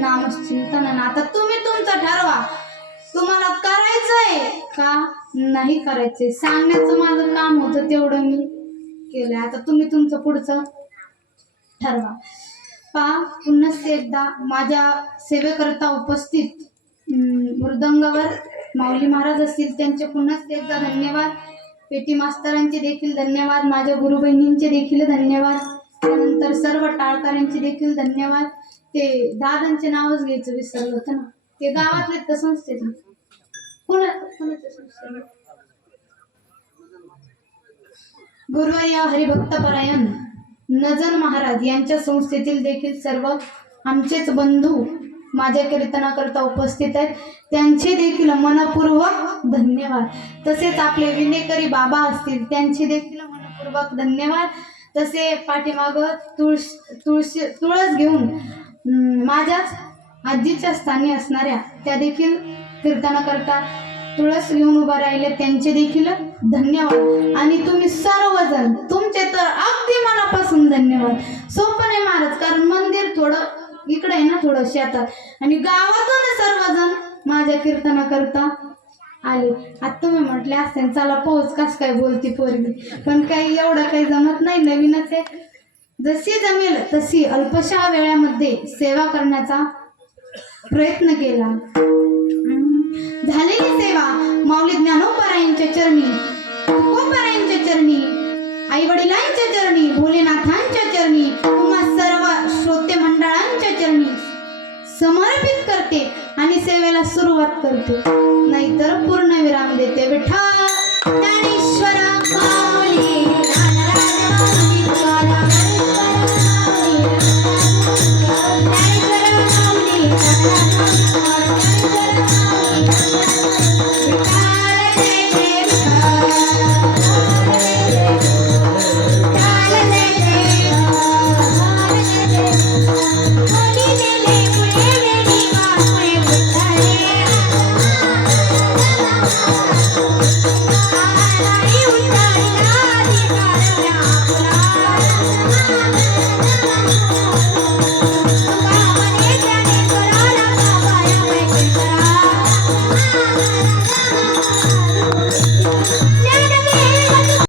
नामचिंतनानं. आता तुम्ही तुमचं ठरवा, तुम्हाला करायचंय का नाही करायचंय. सांगण्याचं माझं काम होतं तेवढं मी केलंय. आता तुम्ही तुमचं पुढचं ठरवा. पुन्हा एकदा माझ्या सेवेकरता उपस्थित मृदंगावर माऊली महाराज असतील त्यांचे पुन्हा एकदा धन्यवाद. पेटी मास्तरांचे देखील धन्यवाद. माझ्या गुरु बहिणींचे देखील धन्यवाद. त्यानंतर सर्व टाळकऱ्यांचे देखील धन्यवाद. ते दादांचे नावच घ्यायचं विसरलं होतं ना, ते गावातले तर संस्थेचे कोणाच्या संस्थेचे गुरुवर्य हरिभक्तपरायण नजन महाराज यांच्या संस्थेतील देखील सर्व आमचेच बंधू माझ्या कीर्तनाकरता उपस्थित आहेत, त्यांचे देखील मनपूर्वक धन्यवाद. तसेच आपले विनेकरी बाबा असतील त्यांचे देखील मनपूर्वक धन्यवाद. तसे पाठीमाग तुळस घेऊन माझ्याच आजीच्या स्थानी असणाऱ्या त्या देखील कीर्तनाकरता तुळस घेऊन उभा राहिले, त्यांचे देखील धन्यवाद. आणि तुम्ही सर्वजण तुमचे तर अगदी मनापासून धन्यवाद. सोपं नाही महाराज, कारण मंदिर थोडं इकडे आहे ना, थोडं शेतात, आणि गावातून सर्वजण माझ्या कीर्तनाकरता आले. आता तुम्ही म्हटले असते चला पोहोच कस काय बोलती पोरगी, पण काही एवढं काही जमत नाही, नवीनच आहे. जशी जमेल तशी अल्पशा वेळामध्ये सेवा करण्याचा प्रयत्न केला. झालेली सेवा माऊली ज्ञानोबारायांच्या चरणी, तुकोबारायांच्या चरणी, आई वडिलांच्या चरणी, भोलेनाथांच्या चरणी, तुम्हा सर्व श्रोते मंडळांच्या चरणी समर्पित करते आणि सेवेला सुरुवात करते, नाहीतर पूर्ण विराम देते. विठ्ठल